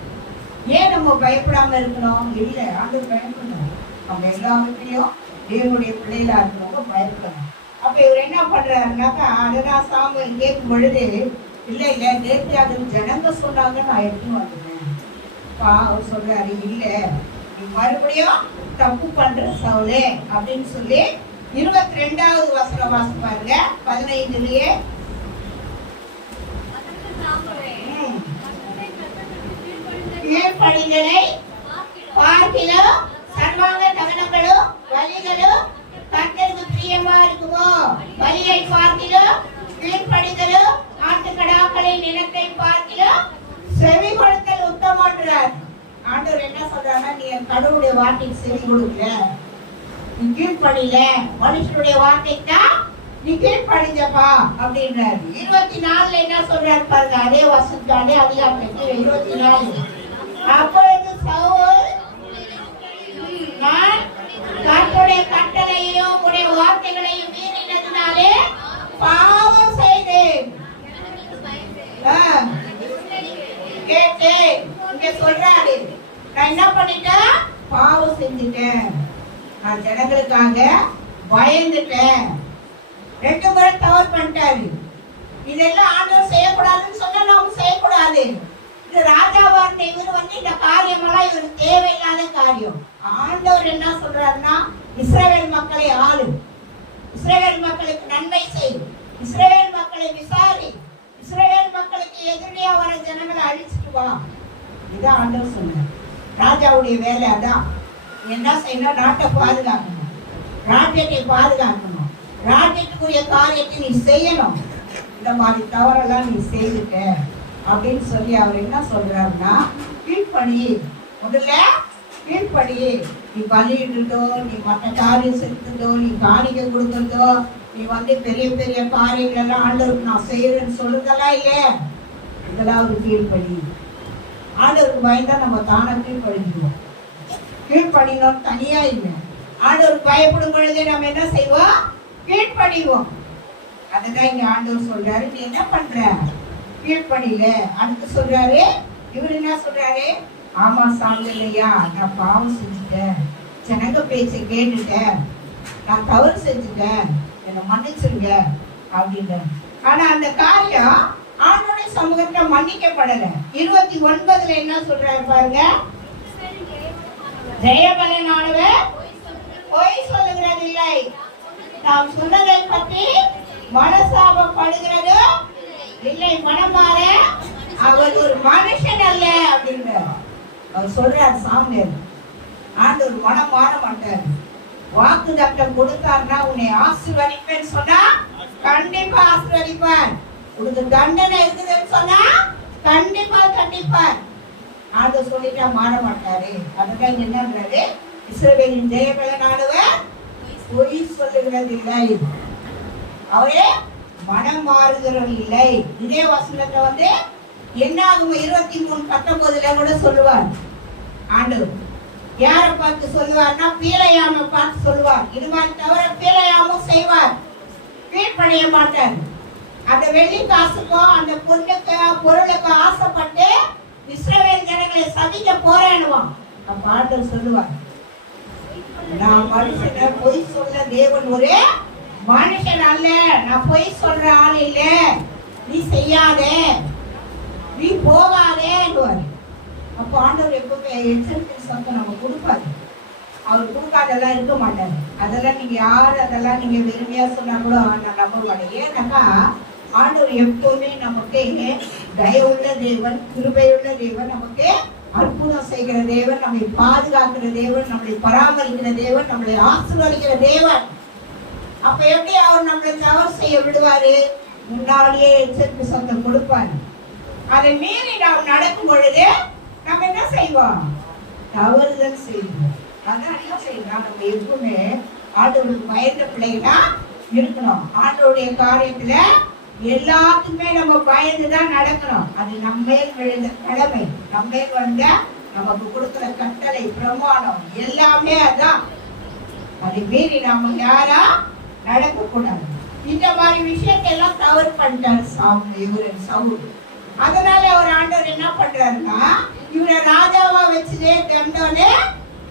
ஏன் நம்ம பயப்படாம இருக்கணும்? இல்லை, ஆண்டவர் பயப்படணும். நம்ம எல்லா வீட்லையும் தேவனுடைய பிள்ளைகளா இருக்கிறவங்க பயப்படணும். அப்ப இவர் என்ன பண்றாருனாக்கா, அதுதான் சாமுவேல் கேட்கும் பொழுது, இல்லை இல்லை நேற்று அது ஜனங்க சொன்னாங்க, நான் எடுத்து வந்துட்டேன். அவர் சொல்றாரு, இல்லை நீ மறுபடியும் தப்பு பண்ற சவுலே அப்படின்னு சொல்லி 22வது வசனம் வாசிப்பாருங்க. 15லயே கீழ்ப்படிதலை பார்க்கிலும் சர்வாங்க தகனங்களும் பலிகளும் கர்த்தருக்கு பிரியமா இருக்குமோ, பலியை பார்க்கிலும் கீழ்ப்படிதலும் ஆட்டுக்கடாக்களின் இனத்தை பார்க்கிலும் செவி கொடுத்தல் உத்தமன்றார். ஆண்டவர் என்ன சொல்றாருன்னா, நீ கடவுளுடைய வார்த்தைக்கு செவி கொடுக்கல, நீ கீழ்ப்படியில, மனுஷனுடைய வார்த்தைக்கு தான் நீ கீழ்ப்படிஞ்சப்பா அப்படின்றாரு. 24 என்ன சொல்றாரு பாருங்க, அதே வசனத்துக்கு அதே அதிகாரத்துக்கு 24. அப்பொழுது சவுல், நான் கர்த்தருடைய கட்டளையையும் உடைய வார்த்தைகளையும் மீறினதுனாலே பாவம் செய்தேன். கேட்டு இங்க சொல்றாரு, நான் என்ன பண்ணிட்டேன், பாவம் செஞ்சுட்டேன், நான் ஜனங்களுக்காக பயந்துட்டேன். 2 முறை தவறு பண்ணிட்டாரு. இதெல்லாம் ஆண்டவர் செய்யக்கூடாதுன்னு சொன்னா நாம செய்யக்கூடாது. இது ராஜாவா இருந்த இவர் இந்த காரியமெல்லாம் இவருக்கு தேவையில்லாத காரியம். ஆண்டவர் என்ன சொல்றாருன்னா, இஸ்ரவேல் மக்களை ஆளு, இஸ்ரவேல் மக்களுக்கு நன்மை செய், இஸ்ரவேல் மக்களை விசாரி, இஸ்ரவேல் மக்களுக்கு எதிரியா வர ஜனங்களை அழிச்சிட்டு வா. இதான் ஆண்டவர் சொன்னார். ராஜாவுடைய வேலை அதான். என்ன செய்யணும், நாட்டை பாதுகாக்கணும், ராஜ்யத்தை பாதுகாக்கணும், ராஜ்யத்துக்குரிய காரியத்தை நீ செய்யணும். இந்த மாதிரி தவறெல்லாம் நீ செய்துட்ட அப்படின்னு சொல்லி அவர் என்ன சொல்றாருன்னா, கீழ்ப்படி, முதல்ல கீழ்ப்படி. நீ பலியிடுறதோ, நீ மற்ற காரியம் செலுத்துறதோ, நீ காணிக்க கொடுக்கறதோ, நீ பெரிய பெரிய காரியங்கள் எல்லாம் ஆண்டவருக்கு நான் செய்யறேன்னு சொல்றதெல்லாம் இல்லை. இதெல்லாம் ஒரு கீழ்ப்படி. ஆண்டவருக்கு பயந்தா நம்ம தானே கீழ்ப்படிடுவோம். கீழ்ப்படினோம் தனியா இல்லை. ஆண்டவருக்கு பயப்படும் பொழுதே நம்ம என்ன செய்வோம்? கீழ்ப்படிவோம். அதுதான் இங்க ஆண்டவர் சொல்றாரு, நீ என்ன பண்ற? கீழ்ப்படியில. அடுத்து சொல்றாரு, இவர் என்ன சொல்றாரு? ஆமா சாமியா, நான் பாவம் செஞ்சுட்டேன், ஜனங்க பேச்சை கேட்டுட்டேன், நான் தவறு செஞ்சுட்டேன், என்னை மன்னிச்சிருங்க அப்படின்னு. ஆனா அந்த காரியம் ஆண்டவருடைய சமூகத்துல மன்னிக்கப்படல. 29 என்ன சொல்றாரு பாருங்க, ஜெயபலனானவர் பொய் சொல்லுகிறது இல்லை, நாம் சொன்னதை பற்றி மனசாபப்படுகிறது இல்லை, மனமாற அவர் ஒரு மனுஷன் அல்ல அப்படின்றார். அவர் சொல்றார் சாமியார், ஆண்டவர் மனம் மாற மாட்டார். வாக்கு தட்டம் கொடுத்தார்னா உன்னை ஆசீர்வதிப்பேன்னு சொன்னா கண்டிப்பா ஆசீர்வதிப்பார். உனக்கு தண்டனை இருக்குதுன்னு சொன்னா கண்டிப்பா கண்டிப்பார். ஆண்டவர் சொல்லிட்டா மாற மாட்டாரு. அதுதான் என்னன்றது, இஸ்ரவேலின் ஜெயபலனானவர் பொய் சொல்லுகிறது இல்லை, அவரே மனம் மாறுகிறது இல்லை. இதே வசனத்தை என்ன ஆகும் 23:19 கூட சொல்லுவார். ஆண்டவர் யாரை பார்த்து சொல்லுவார்னா பீலையாம பார்த்து சொல்லுவார். இது மாதிரி தவிர பீலையாமும் செய்வார், கீழ்ப்படைய மாட்டார். அந்த வெள்ளி காசுக்கோ அந்த பொருளுக்கு ஆசைப்பட்டு இஸ்ரவேல் ஜனங்களை சபிக்க போராடுவான். அப்ப ஆண்டவர் சொல்லுவார், நான் மனுஷனை பொய் சொல்ல தேவன் ஒரே மனுஷன் அல்ல, நான் பொய் சொல்ற ஆள் இல்ல, நீ செய்யாதே, நீ போகாதே. அப்ப ஆண்டவர் எப்பவுமே எச்சரிக்கை சத்தம் நம்ம கொடுப்பாரு. அவர் கொடுக்காதெல்லாம் இருக்க மாட்டாரு. அதெல்லாம் நீங்க யாரு அதெல்லாம் நீங்க வெறுமையா சொன்னா கூட நான் நம்ப மாட்டேன். ஏன்னாக்கா ஆண்டவர் எப்பவுமே நமக்கு தயவுள்ள தேவன், கிருபையுள்ள தேவன், நமக்கு அற்புதம் செய்கிற தேவன், நம்மை பாதுகாக்கிற தேவன், நம்மளை பராமரிக்கிற தேவன், நம்மளை ஆசீர்வதிக்கிற தேவன். அப்ப எப்படி அவர் நம்மளை தவறு செய்ய விடுவாரு? முன்னாடியே எச்சரிக்கை சத்தம் கொடுப்பாரு. அதை மீறி நாம் நடக்கும் பொழுது நம்ம என்ன செய்வோம்? தவறுதல் செய்வோம். அதான் என்ன செய்யலாம், நம்ம எப்பவுமே ஆண்டவருக்கு பயந்த பிள்ளைகளா இருக்கணும். ஆண்டவருடைய காரியத்துல எல்லாத்துக்குமே நம்ம பயந்துதான் நடக்கணும். அது நம்ம விழுந்த கடமை, நம்ம நமக்கு கொடுக்கிற கட்டளை, பிரமாணம் எல்லாமே அதான். அதை மீறி நாம யாரா நடக்க கூடாது. இந்த மாதிரி விஷயத்தெல்லாம் தவறு பண்ணிட்டாரு சவுல். அதனால அவர் ஆண்டவர் என்ன பண்றாருன்னா, இவரை ராஜாவா வச்சுட்டே தண்டோனே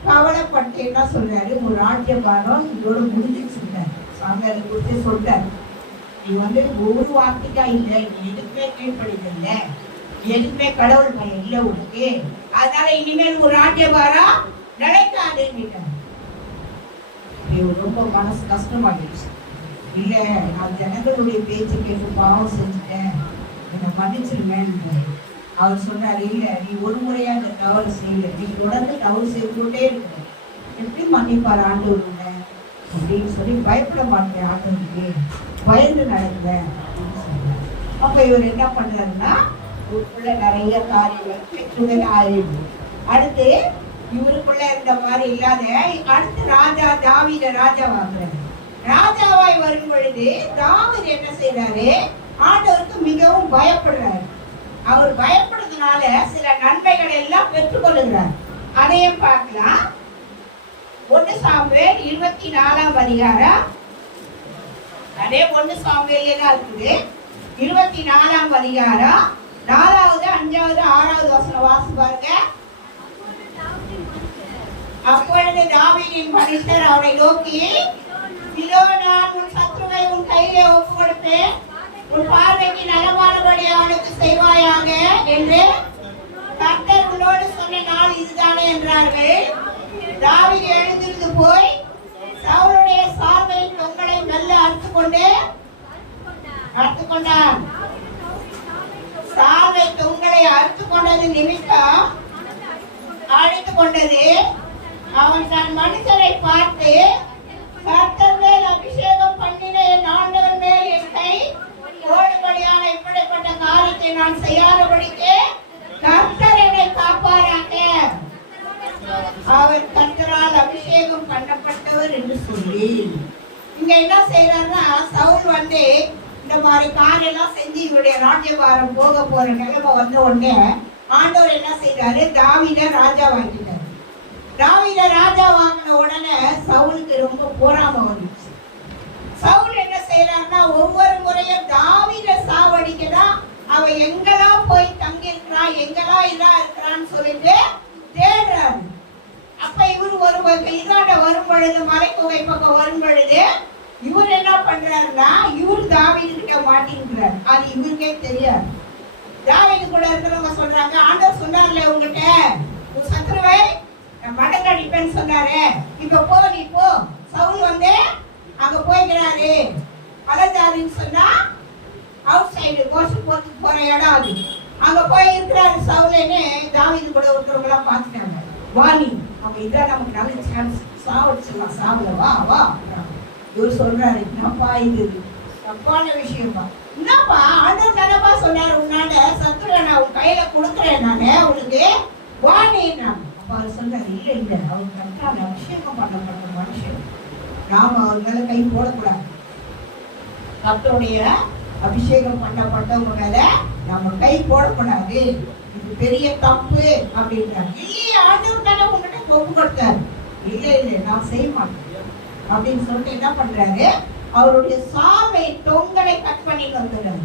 கவலைப்பட்டேன்னா சொல்றாரு, ஒரு ராஜ்யபாரம் இதோட முடிஞ்சுன்னு சொல்றாரு. சாமியாரை கொடுத்து சொல்றாரு, நீ ஒரு வார்த்தைக்கா இல்லை, நீ எதுக்குமே கீழ்படிக்கல, எதுக்குமே கடவுள் பயம் இல்லை உனக்கு, அதனால இனிமேல் ஒரு ராஜ்யபாரம் நினைக்காதுன்னு ரொம்ப மனசு கஷ்டமாகிடுச்சு. இல்ல நான் ஜனங்களுடைய பேச்சு கேட்டு பாவம் செஞ்சுட்டேன், என்னை மன்னிச்சிருங்கன்னு அவர் சொன்னார். இல்ல நீ ஒரு முறையா இந்த தவறு செய்யல, நீ தொடர்ந்து தவறு செய்துட்டே இருக்க, எப்படி மன்னிப்பார் ஆண்டவர் அப்படின்னு சொல்லி பயப்பட மாட்டேன், ஆண்டவருக்கு பயந்து நடந்தேன் அப்படின்னு சொன்னார். அப்ப இவர் என்ன பண்றாருன்னா, இவருக்குள்ள நிறைய காரியங்கள் பெற்றுதல் ஆயிடுது. அடுத்து இவருக்குள்ள இருந்த மாதிரி இல்லாத அடுத்து ராஜா தாவீத ராஜாவாக்குறாரு. ராஜாவாய் வரும் பொழுது தாவீது என்ன செய்யறாரு? ஆண்டவருக்கு மிகவும் பயப்படுறாரு. அவர் பயப்படுறதுனால சில நன்மைகளை எல்லாம் பெற்றுக்கொள்கிறார். அதையும் பார்க்கலாம். 1 சாமுவேல் 24ஆம் அதிகாரம், அதே 1 சாமுவேலே தான் இருக்குது. 24ஆம் அதிகாரம் 4வது 5வது 6வது வசனம் வாசி பாருங்க. அப்பொழுது தாவீதின் மனுஷர் அவரை நோக்கி, இதோ நான் உன் சத்துருவை உன் கையிலே ஒப்பு கொடுப்பேன், உன் பார்வைக்கு நலமானபடி அவனுக்கு செய்வாயாக என்று கர்த்தர் உன்னோடு சொன்ன நாள் இதுதானே என்றார்கள். தாவீது எழுந்திருந்து போய் சவுலுடைய சார்பையின் தொங்கலை நல்ல அறுத்து கொண்டான். சார்பை தொங்கலை அறுத்து கொண்டது நிமித்தம் அழித்து கொண்டது. அவன் தன் மனுஷரை பார்த்து, கர்த்தர் மேல் அபிஷேகம் பண்ணின என் ஆண்டவர் மேல் என் கை ஓடுபடியான இப்படிப்பட்ட காரியத்தை நான் செய்யாதபடிக்கு கர்த்தர் என்னை காப்பாராக. அவர் கர்த்தரால் அபிஷேகம் பண்ணப்பட்டவர் என்று சொல்லி இங்க என்ன செய்யறாருன்னா, சவுல் வந்து இந்த மாதிரி காரியெல்லாம் செஞ்சு இவருடைய ராஜ்யபாரம் போக போற நிலைமை வந்த உடனே ஆண்டவர் என்ன செய்யறாரு, தாவீத ராஜா வாங்கிட்டார். தாவீத ராஜா வாங்கின உடனே சவுலுக்கு ரொம்ப பொறாமை வந்துச்சு. சவுல் என்ன செய்யறாருன்னா, ஒவ்வொரு முறையும் தாவீத சாவடிக்கதான் அவன் எங்கெல்லாம் போய் தங்கி இருக்கிறான், எங்கெல்லாம் இதா இருக்கிறான்னு சொல்லிட்டு தேடுறாரு. அப்ப இவர் ஒரு இதாண்ட வரும் பொழுது, மலைக்குகை பக்கம் வரும் பொழுது இவர் என்ன பண்றாருன்னா, இவர் தாவீது கிட்ட மாட்டிருக்கிறார். அது இவருக்கே தெரியாது. தாவீது கூட இருக்கிறவங்க சொல்றாங்க, ஆண்டவர் சொன்னார்ல உங்ககிட்ட, உன் சத்துருவை மடங்கடிப்பேன்னு சொன்னாரு, இப்ப போ, நீ போ. சவுல் வந்து அங்க போய்கிறாரு. பலஜாதின்னு சொன்னா அவுட் சைடு கோஷம் போட்டு போற இடம் அது. அங்க போய் இருக்கிறாரு சவுலன்னு தாவீது கூட இருக்கிறவங்க எல்லாம் பாத்துட்டாங்க. வாணி அவங்க இதான் நமக்கு நல்ல சான்ஸ், சாவடிச்சிடலாம், சாவல வா வா. இவர் சொல்றாரு, என்னப்பா இது தப்பான விஷயமா? என்னப்பா ஆண்டவர் தானப்பா சொன்னாரு, உன்னால சத்துரை நான் உன் கையில கொடுக்குறேன், நானு உனக்கு வாணின்னா. அப்ப அவர் சொல்றாரு, இல்ல இல்ல, அவர் கரெக்டான அபிஷேகம் பண்ணப்பட்ட மனுஷன், நாம அவர் மேல கை போடக்கூடாது. கர்த்தருடைய அபிஷேகம் பண்ணப்பட்டவங்க மேல நம்ம கை போடக்கூடாது, இது பெரிய தப்பு அப்படின்றாரு. இல்லையே, ஆண்டவர் தானே உங்ககிட்ட ஒப்பு கொடுத்தாரு. இல்ல இல்ல, நான் செய்ய மாட்டேன் அப்படின்னு சொல்லிட்டு என்ன பண்றாரு, அவருடைய சாவை தொங்கலை கட் பண்ணிட்டு வந்துடுறாரு.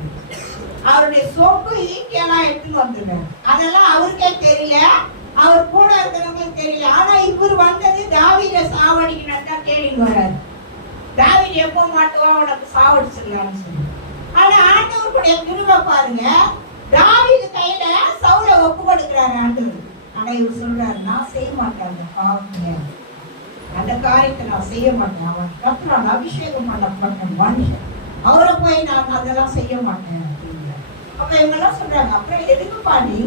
அவருடைய சொம்பு ஈட்டியெல்லாம் எடுத்துட்டு வந்துடுறாரு. அதெல்லாம் அவருக்கே தெரியல, அவர் கூட இருக்கிறவங்களுக்கு தெரியல. ஆனா இவர் வந்தது தாவீதை சாவடிக்கணும் தான் தேடிட்டு வர்றாரு. தாவீது எப்போ மாட்டுவான், உனக்கு சாவடிச்சிடலாம்னு சொல்லி. ஆனா ஆண்டவருடைய கிருபை பாருங்க, தாவீது கையில சவுலை ஒப்பு கொடுக்கிறாரு ஆண்டவர். ஆனா இவர் சொல்றாரு, நான் செய்ய மாட்டேன், பாவங்க அந்த காரியத்தை நான் செய்ய மாட்டேன். அவன் கர்த்தரால் அபிஷேகம் பண்ணப்பட்ட மனுஷன், அவரை போய் நான் அதெல்லாம் செய்ய மாட்டேன் அப்படிங்கிற. அப்ப இவங்க எல்லாம் சொல்றாங்க, அப்புறம் எதுக்குப்பா நீ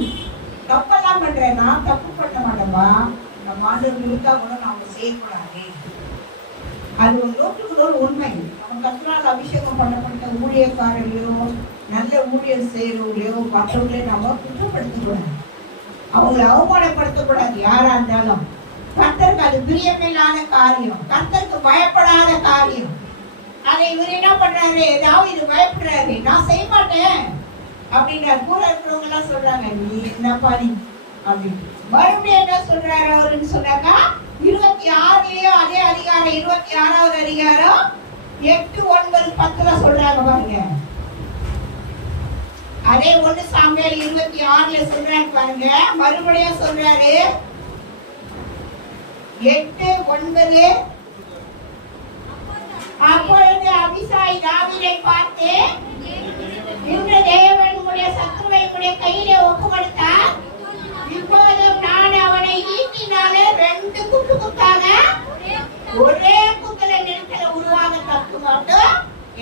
தப்பெல்லாம் பண்ற? நான் தப்பு பண்ண மாட்டேன்பா, நம்ம ஆண்டவர் இருக்கா கூட நாம செய்யக்கூடாது. அது ஒரு 100% உண்மை. நம்ம கர்த்தரால் அபிஷேகம் பண்ணப்பட்ட ஊழியக்காரர்களையோ நல்ல ஊழியர் செய்யறவங்களையோ மற்றவர்களையோ நம்ம குற்றப்படுத்தக்கூடாது, அவங்களை அவமானப்படுத்தக்கூடாது. யாரா இருந்தாலும் கர்த்தருக்கு அது பிரியமில்லாத காரியம், கர்த்தருக்கு பயப்படாத காரியம். அதை இவர் என்ன பண்றாரு, தாவீது பயப்படுறாரு, நான் செய்ய மாட்டேன் அப்படின்றார். கூட இருக்கிறவங்க எல்லாம் சொல்றாங்க, நீ என்னப்பா நீ அப்படின்னு. மறுபடியும் என்ன சொல்றாரு அவருன்னு சொன்னாக்கா, 26 அதே அதிகாரம் 26வது அதிகாரம் 8, 9, 10 சொல்றாங்க பாருங்க. அதே 1 சாமுவேல் 26 சொல்றாரு பாருங்க. மறுபடியும் சொல்றாரு 8, 9. அப்பொழுது அபிசாய் தாவீதை பார்த்து, இன்று தேவன் உம்முடைய சத்துருவை உம்முடைய கையிலே ஒப்பு கொடுத்தார், இப்போதும் நான் அவனை ஈட்டினாலே 2 குத்து குத்தாக ஒரே குத்துல நிலத்துல உருவாக தப்பு மாட்டோம்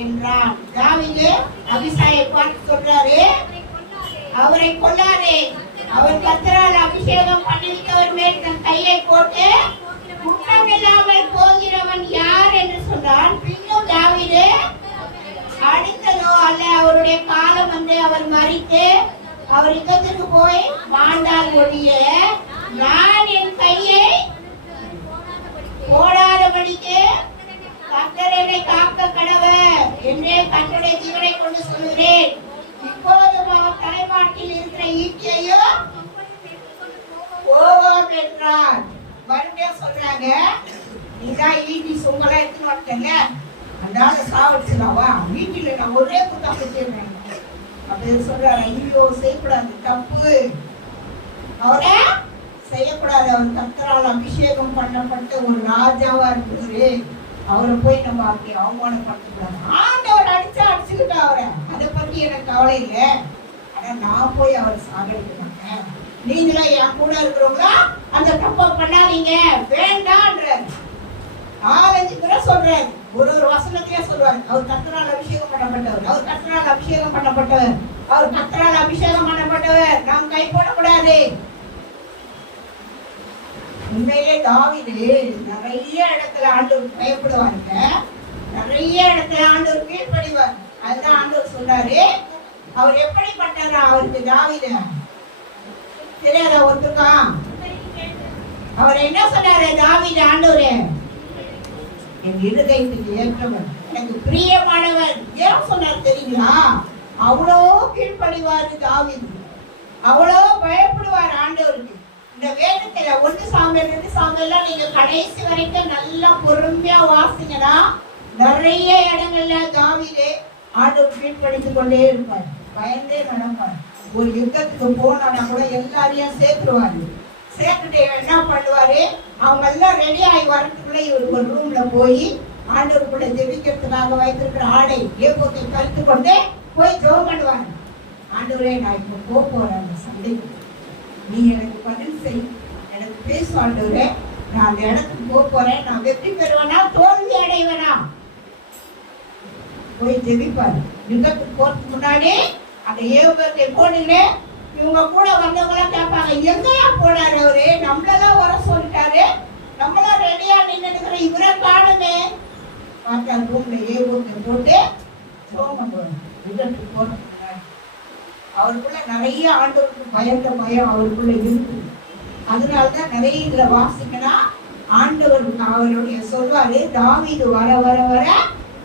என்றான். தாவீது அபிசாயை பார்த்து சொல்றாரு, அவரை கொல்லாதே, அவர் கர்த்தரால் அபிஷேகம் பண்ணிவிட்டவர் மேல் தன் கையை போட்டு குற்றமில்லாமல் போகிறவன் யார் என்று சொன்னான். பின்னும் தாவீது அடித்ததோ அல்ல, அவருடைய காலம் வந்து அவர் மரித்து அவர் யுத்தத்துக்கு போய் மாண்டால் ஒழிய நான் என் கையை போடாதபடிக்கு கர்த்தர் என்னை காக்க கடவர் என்றே கர்த்தருடைய ஜீவனை கொண்டு சொல்கிறேன். இப்போதும் அவர் தலைமாட்டில் இருக்கிற ஈட்டியையோ போவோம் என்றார். மறுபடியும் சொல்றாங்க, நீதான் ஈட்டி சுங்கலா எடுத்துன்னு வந்துட்டேங்க, அதனால சாவடிச்சுலாவா, வீட்டில நான் ஒரே குத்தா வச்சிருக்கேன் அப்படின்னு சொல்றாரு. ஐயோ, செய்யக்கூடாது, தப்பு, அவரை செய்யக்கூடாது. அவர் கர்த்தரால் அபிஷேகம் பண்ணப்பட்ட ஒரு ராஜாவா இருக்கிறாரு, அவரை போய் நம்ம அப்படி அவமானப்படுத்தக்கூடாது. ஆண்டவர் அடிச்சா அடிச்சுக்கிட்டா அவரை, அதை பத்தி எனக்கு கவலை இல்லை. ஆனா நான் போய் அவரை சாகடிக்க மாட்டேன். நீங்களும் என் கூட இருக்கிறவங்களா அந்த தப்பை பண்ணாதீங்க, வேண்டான்றாரு. 4-5 முறை சொல்றாரு. ஒரு வசனத்தையே சொல்றாரு, அவர் கர்த்தரால் அபிஷேகம் பண்ணப்பட்டவர், அவர் கர்த்தரால் அபிஷேகம் பண்ணப்பட்டவர், அவர் கர்த்தரால் அபிஷேகம் பண்ணப்பட்டவர், நாம் கை போடக்கூடாது. உண்மையிலே தாவீது நிறைய இடத்துல ஆண்டவர் பயப்படுவாருங்க, நிறைய இடத்துல ஆண்டவர் கீழ்ப்படிவார். அதுதான் ஆண்டவர் சொல்றாரு. அவர் எப்படிப்பட்டாரா, அவருக்கு தாவீது தெரியாதா? ஒருத்தருக்கா அவர் என்ன சொன்னாரு? தாவீது, ஆண்டவரே என் இருதயத்துக்கு ஏற்றவர், எனக்கு பிரியமானவர். ஏன் சொன்னார் தெரியுங்களா? அவ்வளோ கீழ்ப்படிவாரு தாவீது, அவ்வளோ பயப்படுவார் ஆண்டவருக்கு. இந்த வேதத்துல 1 சாமுவேல் 2 சாமுவேல்லாம் நீங்க கடைசி வரைக்கும் நல்லா பொறுமையா வாசிங்கன்னா நிறைய இடங்கள்ல தாவீது ஆண்டவர் கீழ்ப்படித்து கொண்டே இருப்பார், பயந்தே நடப்பார். ஒரு யுத்தத்துக்கு போனா கூட எல்லாரையும் சேர்த்துருவாரு. சேர்த்துட்டு என்ன பண்ணுவாரு? அவங்க எல்லாம் ரெடி ஆகி வரத்துக்குள்ள இவர் ஒரு ரூம்ல போய் ஆண்டவருக்குள்ள ஜெபிக்கிறதுக்காக வைத்திருக்கிற ஆடை ஏபோத்தை கருத்து கொண்டு போய் ஜெபம் பண்ணுவாரு. ஆண்டவரே, நான் இப்ப போறேன் அந்த சண்டைக்கு, நீ எனக்கு பதில் செய், எனக்கு பேசு ஆண்டவரே, நான் அந்த இடத்துக்கு போறேன், நான் வெற்றி பெறுவேனா தோல்வி அடைவேனா? போய் ஜெபிப்பாரு. யுத்தத்துக்கு போறதுக்கு முன்னாடி அந்த ஏபோத்தை போனீங்களே, இவங்க கூட வந்தவங்களாம் கேட்பாங்க, எங்கயா போனாரு அவரு? நம்மளதான் வர சொல்லிட்டாரு, நம்மளாம் ரெடியா நின்னுக்கிற இவரை காணுமே. பார்த்தா ரூம்ல ஏபோத்தை போட்டு ஜெபம் யுத்தத்துக்கு போறதுக்கு முன்னாடி அவருக்குள்ள நிறைய ஆண்டவருக்கு பயந்த பயம் அவருக்குள்ள இருக்கு. அதனாலதான் நிறைய இதுல வாசிக்கனா ஆண்டவர் அவருடைய சொல்வாரு, தாவீது வர வர வர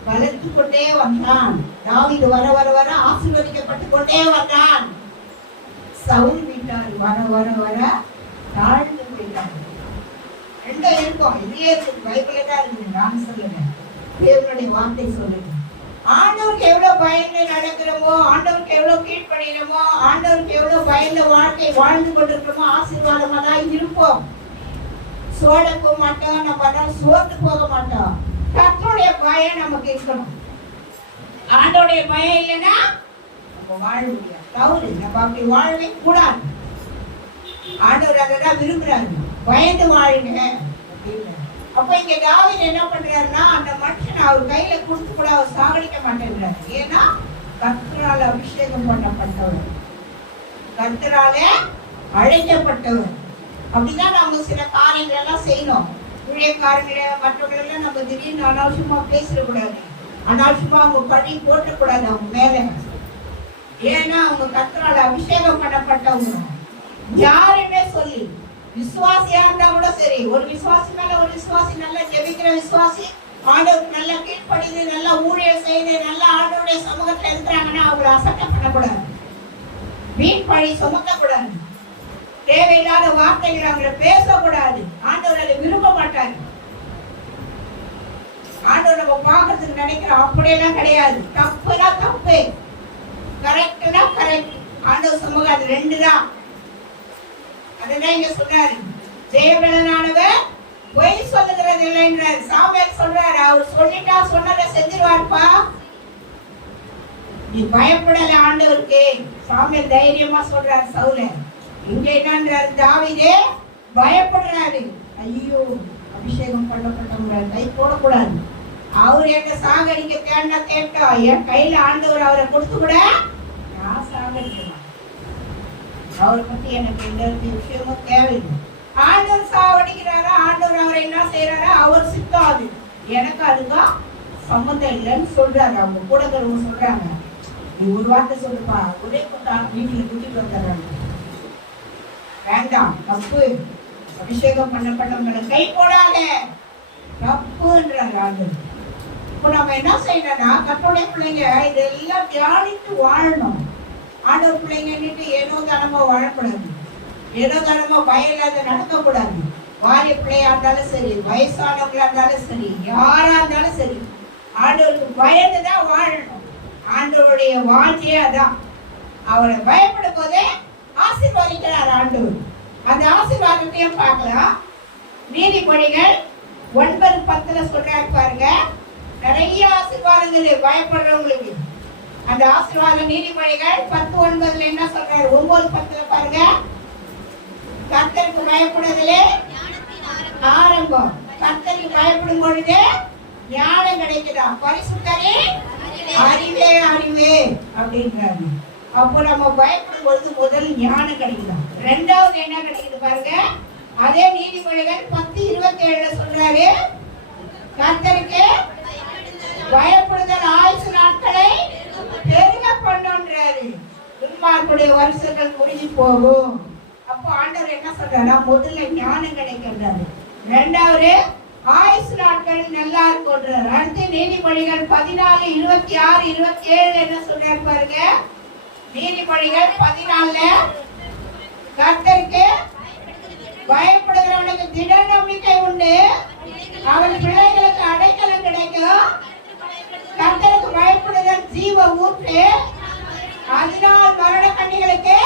வளர்த்து கொண்டே வந்தான், தாவீது வர வர வர ஆசீர்வதிக்கப்பட்டு கொண்டே வந்தான். சவுல் வீட்டார் வர வர வர தாழ்ந்து போயிட்டாங்க. ரெண்டும் இருக்கும், இதுலயே இருக்கு, பைபிளே தான் இருக்குது. நான் சொல்லுங்க, தேவனுடைய வார்த்தை சொல்லுங்க. ஆண்டவருக்கு எவ்வளவு பயந்து நடக்கிறோமோ, ஆண்டவருக்கு எவ்வளவு கீழ்ப்படுகிறோமோ, ஆண்டவருக்கு எவ்வளவு பயந்த வாழ்க்கை வாழ்ந்து கொண்டிருக்கிறோமோ ஆசீர்வாதமா தான் இருப்போம். சோழ போக மாட்டோம், நம்ம சோர்ந்து போக மாட்டோம். கர்த்தருடைய பயம் நமக்கு இருக்கணும். ஆண்டோடைய பயம் இல்லைன்னா நம்ம வாழ முடியாது. தவறு, நம்ம அப்படி வாழவே கூடாது. ஆண்டவர் அதான் விரும்புறாரு, பயந்து வாழுங்க அப்படின்னு. அப்ப இங்க தாவீது என்ன பண்றாருன்னா, அந்த மனுஷன் அவர் கையில கொடுத்து கூட அவர் சாகடிக்க மாட்டேங்கிறாரு. ஏன்னா கர்த்தரால அபிஷேகம் பண்ணப்பட்டவர், கர்த்தரால அழைக்கப்பட்டவர். அப்படிதான் நம்ம சில காரியங்கள் எல்லாம் செய்யணும். ஊழியக்காரங்கள மற்றவங்களெல்லாம் நம்ம திடீர்னு அனாவசியமா பேசிடக்கூடாது, அனாவசியமா அவங்க பழி போட்டக்கூடாது அவங்க மேல. ஏன்னா அவங்க கர்த்தரால அபிஷேகம் பண்ணப்பட்டவங்க. யாருமே சொல்லி விசுவாசியா இருந்தா கூட சரி, ஒரு விசுவாசி மேல ஒரு விசுவாசி, நல்லா ஜெபிக்கிற விசுவாசி, ஆண்டவருக்கு நல்லா கீழ்ப்படிந்து நல்லா ஊழியர் செய்து நல்லா ஆண்டவருடைய சமூகத்துல இருக்கிறாங்கன்னா அவங்களை அசட்டை பண்ணக்கூடாது, வீண் பழி சுமத்தக்கூடாது, தேவையில்லாத வார்த்தைகள் அவங்களை பேசக்கூடாது. ஆண்டவர் அதை விரும்ப மாட்டாரு. ஆண்டவர் நம்ம பார்க்கறதுக்கு நினைக்கிறோம், அப்படியெல்லாம் கிடையாது. தப்புனா தப்பு, கரெக்ட்னா கரெக்ட். ஆண்டவர் சமூகம் அது 2 தான். அதுதான் இங்க சொல்றாரு, ஜெயபலனானவர் பொய் சொல்லுகிறது இல்லை என்றார். சாமுவேல் சொல்றாரு, அவர் சொல்லிட்டா சொன்னதை செஞ்சிருவார்ப்பா, நீ பயப்படல ஆண்டவருக்கு. சாமுவேல் தைரியமா சொல்றாரு சவுல. இங்க என்னன்றாரு, தாவீதே பயப்படுறாரு. ஐயோ, அபிஷேகம் பண்ணப்பட்டவங்க கை போடக்கூடாது, அவர் என்ன சாகடிக்க தேட்டா என் கையில ஆண்டவர் அவரை கொடுத்து கூட நான் சாகடிக்கலாம். அவரை பத்தி எனக்கு எந்த விஷயமும் தேவையில்லை. ஆண்டவர் சாவடிக்கிறாரா, ஆண்டவர் அவரை என்ன செய்யறாரா, அவர் சித்தம், அது எனக்கு அதுதான் சம்மந்தம் இல்லைன்னு சொல்றாரு. அவங்க கூட இருக்கிறவங்க சொல்றாங்க, நீ ஒரு வார்த்தை சொல்லுப்பா, ஒரே வீட்டுல கூட்டிட்டு வந்துடுறாங்க. வேண்டாம், தப்பு, அபிஷேகம் பண்ணப்பட்டவங்களை கை போடாத, தப்புன்றாங்க ஆண்டவர். இப்போ நம்ம என்ன செய்யணும்னா, கர்த்தருடைய பிள்ளைங்க இதெல்லாம் தியானித்து வாழணும். ஆண்டவர் பிள்ளைங்கன்னுட்டு ஏனோ தானமா வாழக்கூடாது, ஏனோ தானமா பயம் இல்லாத நடக்கக்கூடாது. வாரிய பிள்ளையா இருந்தாலும் சரி, வயசானவங்களா இருந்தாலும் சரி, யாரா இருந்தாலும் சரி, ஆண்டவருக்கு பயந்துதான் வாழணும். ஆண்டவருடைய வாழ்க்கையே அதான். அவரை பயப்படும் போதே ஆசீர்வதிக்கிறார் ஆண்டவர். அந்த ஆசீர்வாதத்தையும் பார்க்கலாம். நீதிமொழிகள் 9:10 சொல்றாரு பாருங்க, நிறைய ஆசீர்வாதங்கள் பயப்படுறவங்களுக்கு. அந்த ஆசீர்வாதம் நீதிமொழிகள் 10:9 என்ன சொல்றாரு, 9:10 பாருங்க, கர்த்தருக்கு பயப்படுவதிலே ஆரம்பம், கர்த்தருக்கு பயப்படும் பொழுது ஞானம் கிடைக்குதா, பரிசுத்தரே அறிவே அறிவே அப்படின்றாரு. அப்போ நம்ம பயப்படும் பொழுது முதல் ஞானம் கிடைக்குதா. 2வது என்ன கிடைக்குது பாருங்க, அதே நீதிமொழிகள் 10:27 சொல்றாரு, கர்த்தருக்கு பயப்படுதல் ஆயுசு நாட்களை பெருக பண்ணுன்றாரு, துன்மார்க்குடைய வருஷங்கள் முடிஞ்சு போகும். அப்ப அப்ப ஆண்டவர் என்ன சொல்றாரு? முதல்ல ஞானம் கிடைக்கின்றாரு, இரண்டாவது ஆயுசு நாட்கள் நல்லா இருக்குன்றார். அடுத்து நீதிமொழிகள் 14, 26, 27 என்ன சொல்றாரு பாருங்க. நீதிமொழிகள் 14 கர்த்தருக்கு பயப்படுகிறவனுக்கு திட நம்பிக்கை உண்டு, அவன் பிள்ளைகளுக்கு அடைக்கலம் கிடைக்கும். கர்த்தருக்கு பயப்படுதல் ஜீவ ஊற்று, அதனால் மரண கண்ணிகளுக்கு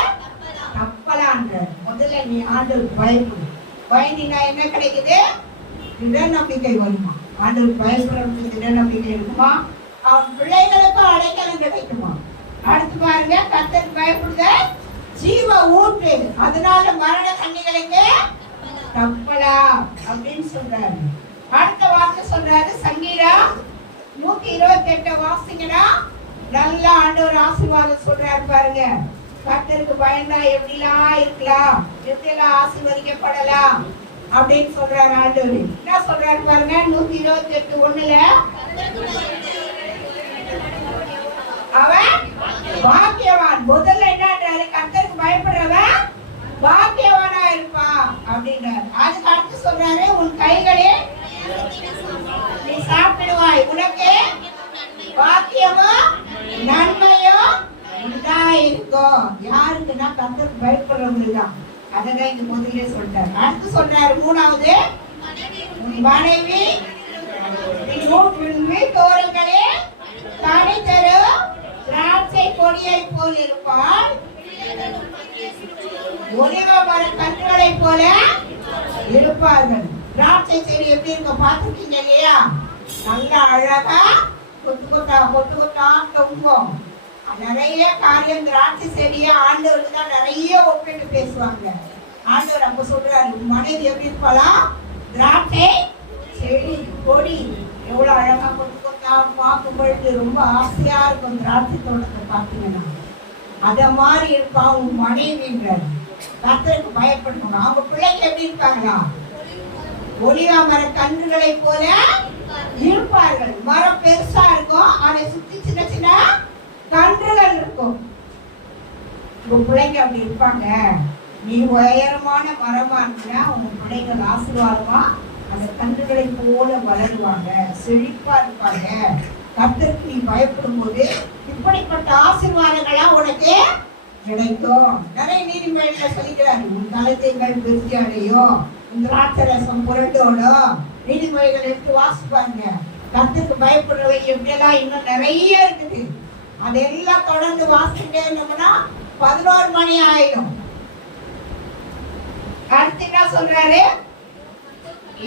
தப்பலான்ற. முதல்ல நீ ஆண்டவருக்கு பயப்படு. பயந்தினா என்ன கிடைக்குது? திட நம்பிக்கை வருமா? ஆண்டவருக்கு பயப்படுறவனுக்கு திட நம்பிக்கை இருக்குமா? அவன் பிள்ளைகளுக்கு அடைக்கலம் கிடைக்குமா? அடுத்து பாருங்க, கர்த்தருக்கு பயப்படுதல் ஜீவ ஊற்று, அதனால மரண கண்ணிகளுக்கு தப்பலாம் அப்படின்னு சொல்றாரு. அடுத்த வார்த்தை சொல்றாரு சங்கீதம் 128 வாசிங்கன்னா நல்ல ஆண்டவர் ஆசீர்வாதம் சொல்றாரு பாருங்க. கர்த்தருக்கு பயந்தா எப்படிலாம் இருக்கலாம், எப்படிலாம் ஆசீர்வதிக்கப்படலாம் அப்படின்னு சொல்றாரு ஆண்டவர். என்ன சொல்றாரு பாருங்க, 128:1 அவன் பாக்கியவான். முதல்ல என்னன்றாரு? கர்த்தருக்கு பயப்படுறவன் பாக்கியவானா இருப்பான் அப்படின்றாரு. அதுக்கு அடுத்து சொல்றாரு, உன் கைகளே நீ சாப்பிடுவாய், உனக்கு பாக்கியமும் நன்மையும் உண்டாயிருக்கும். யாருக்குன்னா கர்த்தருக்கு பயப்படுறவங்களுக்கு தான். அதான் இந்த முதல்ல சொல்றாரு. அடுத்து சொல்றாரு மூணாவது, மனைவி வீட்டோரங்களே தனி தரும் திராட்சை கொடியை போல் இருப்பாள், ஒலிவ மர கன்றுகளை போல இருப்பார்கள். திராட்சை செடி எப்படி இருக்க பார்த்துருக்கீங்க இல்லையா? நல்லா அழகா கொத்து கொத்தா தொங்கும். நிறைய காரியம் திராட்சை செடியை ஆண்டவருக்கு தான் நிறைய ஒப்பிட்டு பேசுவாங்க. ஆண்டவர் அப்ப சொல்றாரு, மனைவி எப்படி இருப்பாளா? திராட்சை செடி கொடி எவ்வளவு அழகா கொத்து கொத்தா பார்க்கும் பொழுது ரொம்ப ஆசையா இருக்கும். திராட்சை தோட்டத்தை பார்த்தீங்கன்னா அத மாதிரி இருப்பான் உன் மனைவின்றார். கர்த்தருக்கு பயப்படணும். அவங்க பிள்ளைங்க எப்படி இருப்பாங்களா? ஒலிவ மர கன்றுகளை போல இருப்பார்கள். மரம் பெருசா இருக்கும், அதை சுத்தி சின்ன சின்ன கன்றுகள் இருக்கும். உங்க பிள்ளைங்க அப்படி இருப்பாங்க. நீ உயரமான மரமா இருந்தீங்கன்னா உங்க பிள்ளைகள் ஆசீர்வாதமா அந்த கன்றுகளை போல வளருவாங்க, செழிப்பா இருப்பாங்க. கர்த்தருக்கு நீ பயப்படும் போது இப்படிப்பட்ட ஆசீர்வாதங்களா உனக்கு கிடைக்கும். நிறைய நீதிமொழிகளை சொல்லிக்கிறாரு, உன் தலைத்தைகள் பெருசி அடையும், உன் திராட்சை ரசம் புரட்டோடும். நீதிமொழிகள் எடுத்து வாசிப்பாங்க. கர்த்தருக்கு பயப்படுறவை எப்படியெல்லாம் இன்னும் நிறைய இருக்குது. அதெல்லாம் தொடர்ந்து வாசிக்கிட்டே இருந்தோம்னா 11 மணி ஆயிடும். அடுத்து என்ன சொல்றாரு?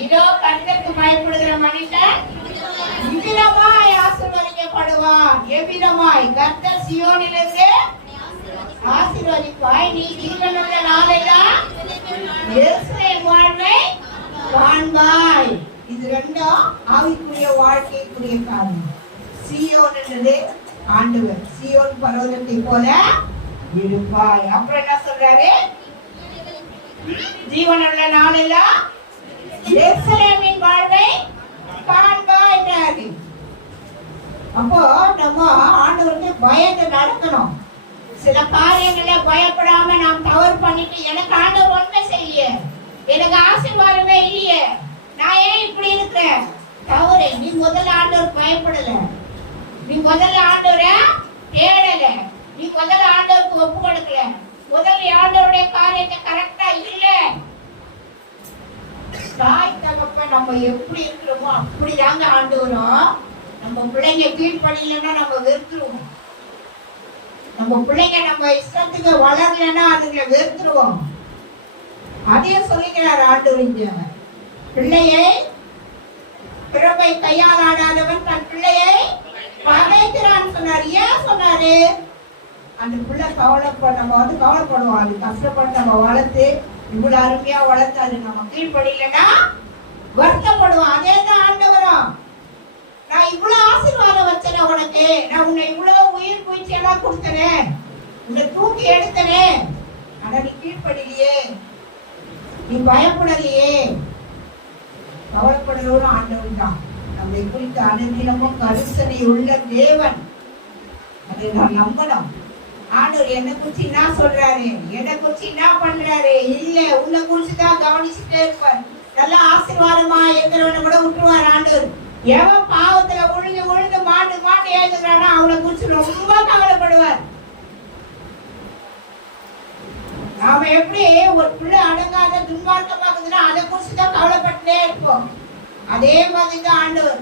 இதோ கர்த்தருக்கு பயப்படுகிற மனுஷன் இவ்விதமாய் ஆசீர்வதிக்கப்படுவான். எவ்விதமாய்? கர்த்தர் சீயோனிலிருந்து ஆசீர்வதிப்பாய், நீ ஜீவனுள்ள நாளெல்லாம் எருசலேம் வாழ்வை காண்பாய். இது ரெண்டும் ஆவிக்குரிய வாழ்க்கைக்குரிய காரணம். சீயோன் என்றது ஆண்டவர். சீயோன் பர்வதத்தை போல இருப்பாய். அப்புறம் என்ன சொல்றாரு? ஜீவனுள்ள நாளெல்லாம் எருசலேமின் வாழ்வை காண்பாய். அப்போ நம்ம ஆண்டவருக்கு பயந்து நடக்கணும். சில காரியங்களை பயப்படாம நாம் தவறு பண்ணிட்டு எனக்கு ஆண்டவர் ஒன்றுமே செய்யலையே, எனக்கு ஆசீர்வாதமே இல்லையே, நான் ஏன் இப்படி இருக்கிறேன்? தவறு. நீ முதல்ல ஆண்டவர் பயப்படல, நீ முதல்ல ஆண்டவரை தேடல, நீ முதல்ல ஆண்டவருக்கு ஒப்பு கொடுக்கல, முதல்ல ஆண்டவருடைய காரியத்தை கரெக்டா இல்ல. தாய் தகப்ப நம்ம எப்படி இருக்கிறோமோ அப்படிதாங்க ஆண்டவரும். நம்ம பிள்ளைங்க கீழ்படியலன்னா நம்ம வெறுத்துருவோம். நம்ம பிள்ளைங்க நம்ம இஷ்டத்துக்கு வளரலன்னா அதுங்களை வெறுத்துருவோம். அதையும் சொல்லிக்கிறார் ஆண்டவர். பிள்ளையை பிறப்பை கையால் ஆடாதவன் தன் பிள்ளையை பகைக்கிறான்னு சொன்னார். ஏன் சொன்னாரு? அந்த பிள்ளை நம்ம கவலைப்படுவோம். அது கஷ்டப்பட்டு நம்ம வளர்த்து இவ்வளவு அருமையா வளர்த்து அது நம்ம கீழ்படியலன்னா வருத்தப்படுவோம். அதே தான் ஆண்டவரும். நான் இவ்வளவு ஆசீர்வாதம் வச்சேன் உனக்கு, நான் உன்னை இவ்வளவு உயிர் பூச்சி எல்லாம் கொடுத்தனேன், உன்னை தூக்கி எடுத்தனே, ஆனா நீ கீழ்படிலையே, நீ பயப்படலையே. கவலைப்படுறவரும் ஆண்டவன் தான். நம்மை குறித்து அனுதினமும் கரிசனை உள்ள தேவன். அதை நான் நம்பணும். ஆண்டவர் என்னை குறிச்சு என்ன சொல்றாரு, என்னை குறிச்சு என்ன பண்றாரு, இல்ல உன்னை குறிச்சு தான் கவனிச்சுட்டே இருப்பார். நல்லா ஆசீர்வாதமா இருக்கிறவனை கூட விட்டுருவார் ஆண்டவர். எவன் பாவத்துல விழுந்து விழுந்து மாண்டு மாண்டு எழுதுகிறானோ அவளை குறிச்சு ரொம்ப கவலைப்படுவார். நாம எப்படி ஒரு பிள்ளை அடங்காத துன்மார்க்கமாக்குதுன்னா அதை குறிச்சு தான் கவலைப்பட்டுட்டே இருப்போம். அதே மாதிரி தான் ஆண்டவர்.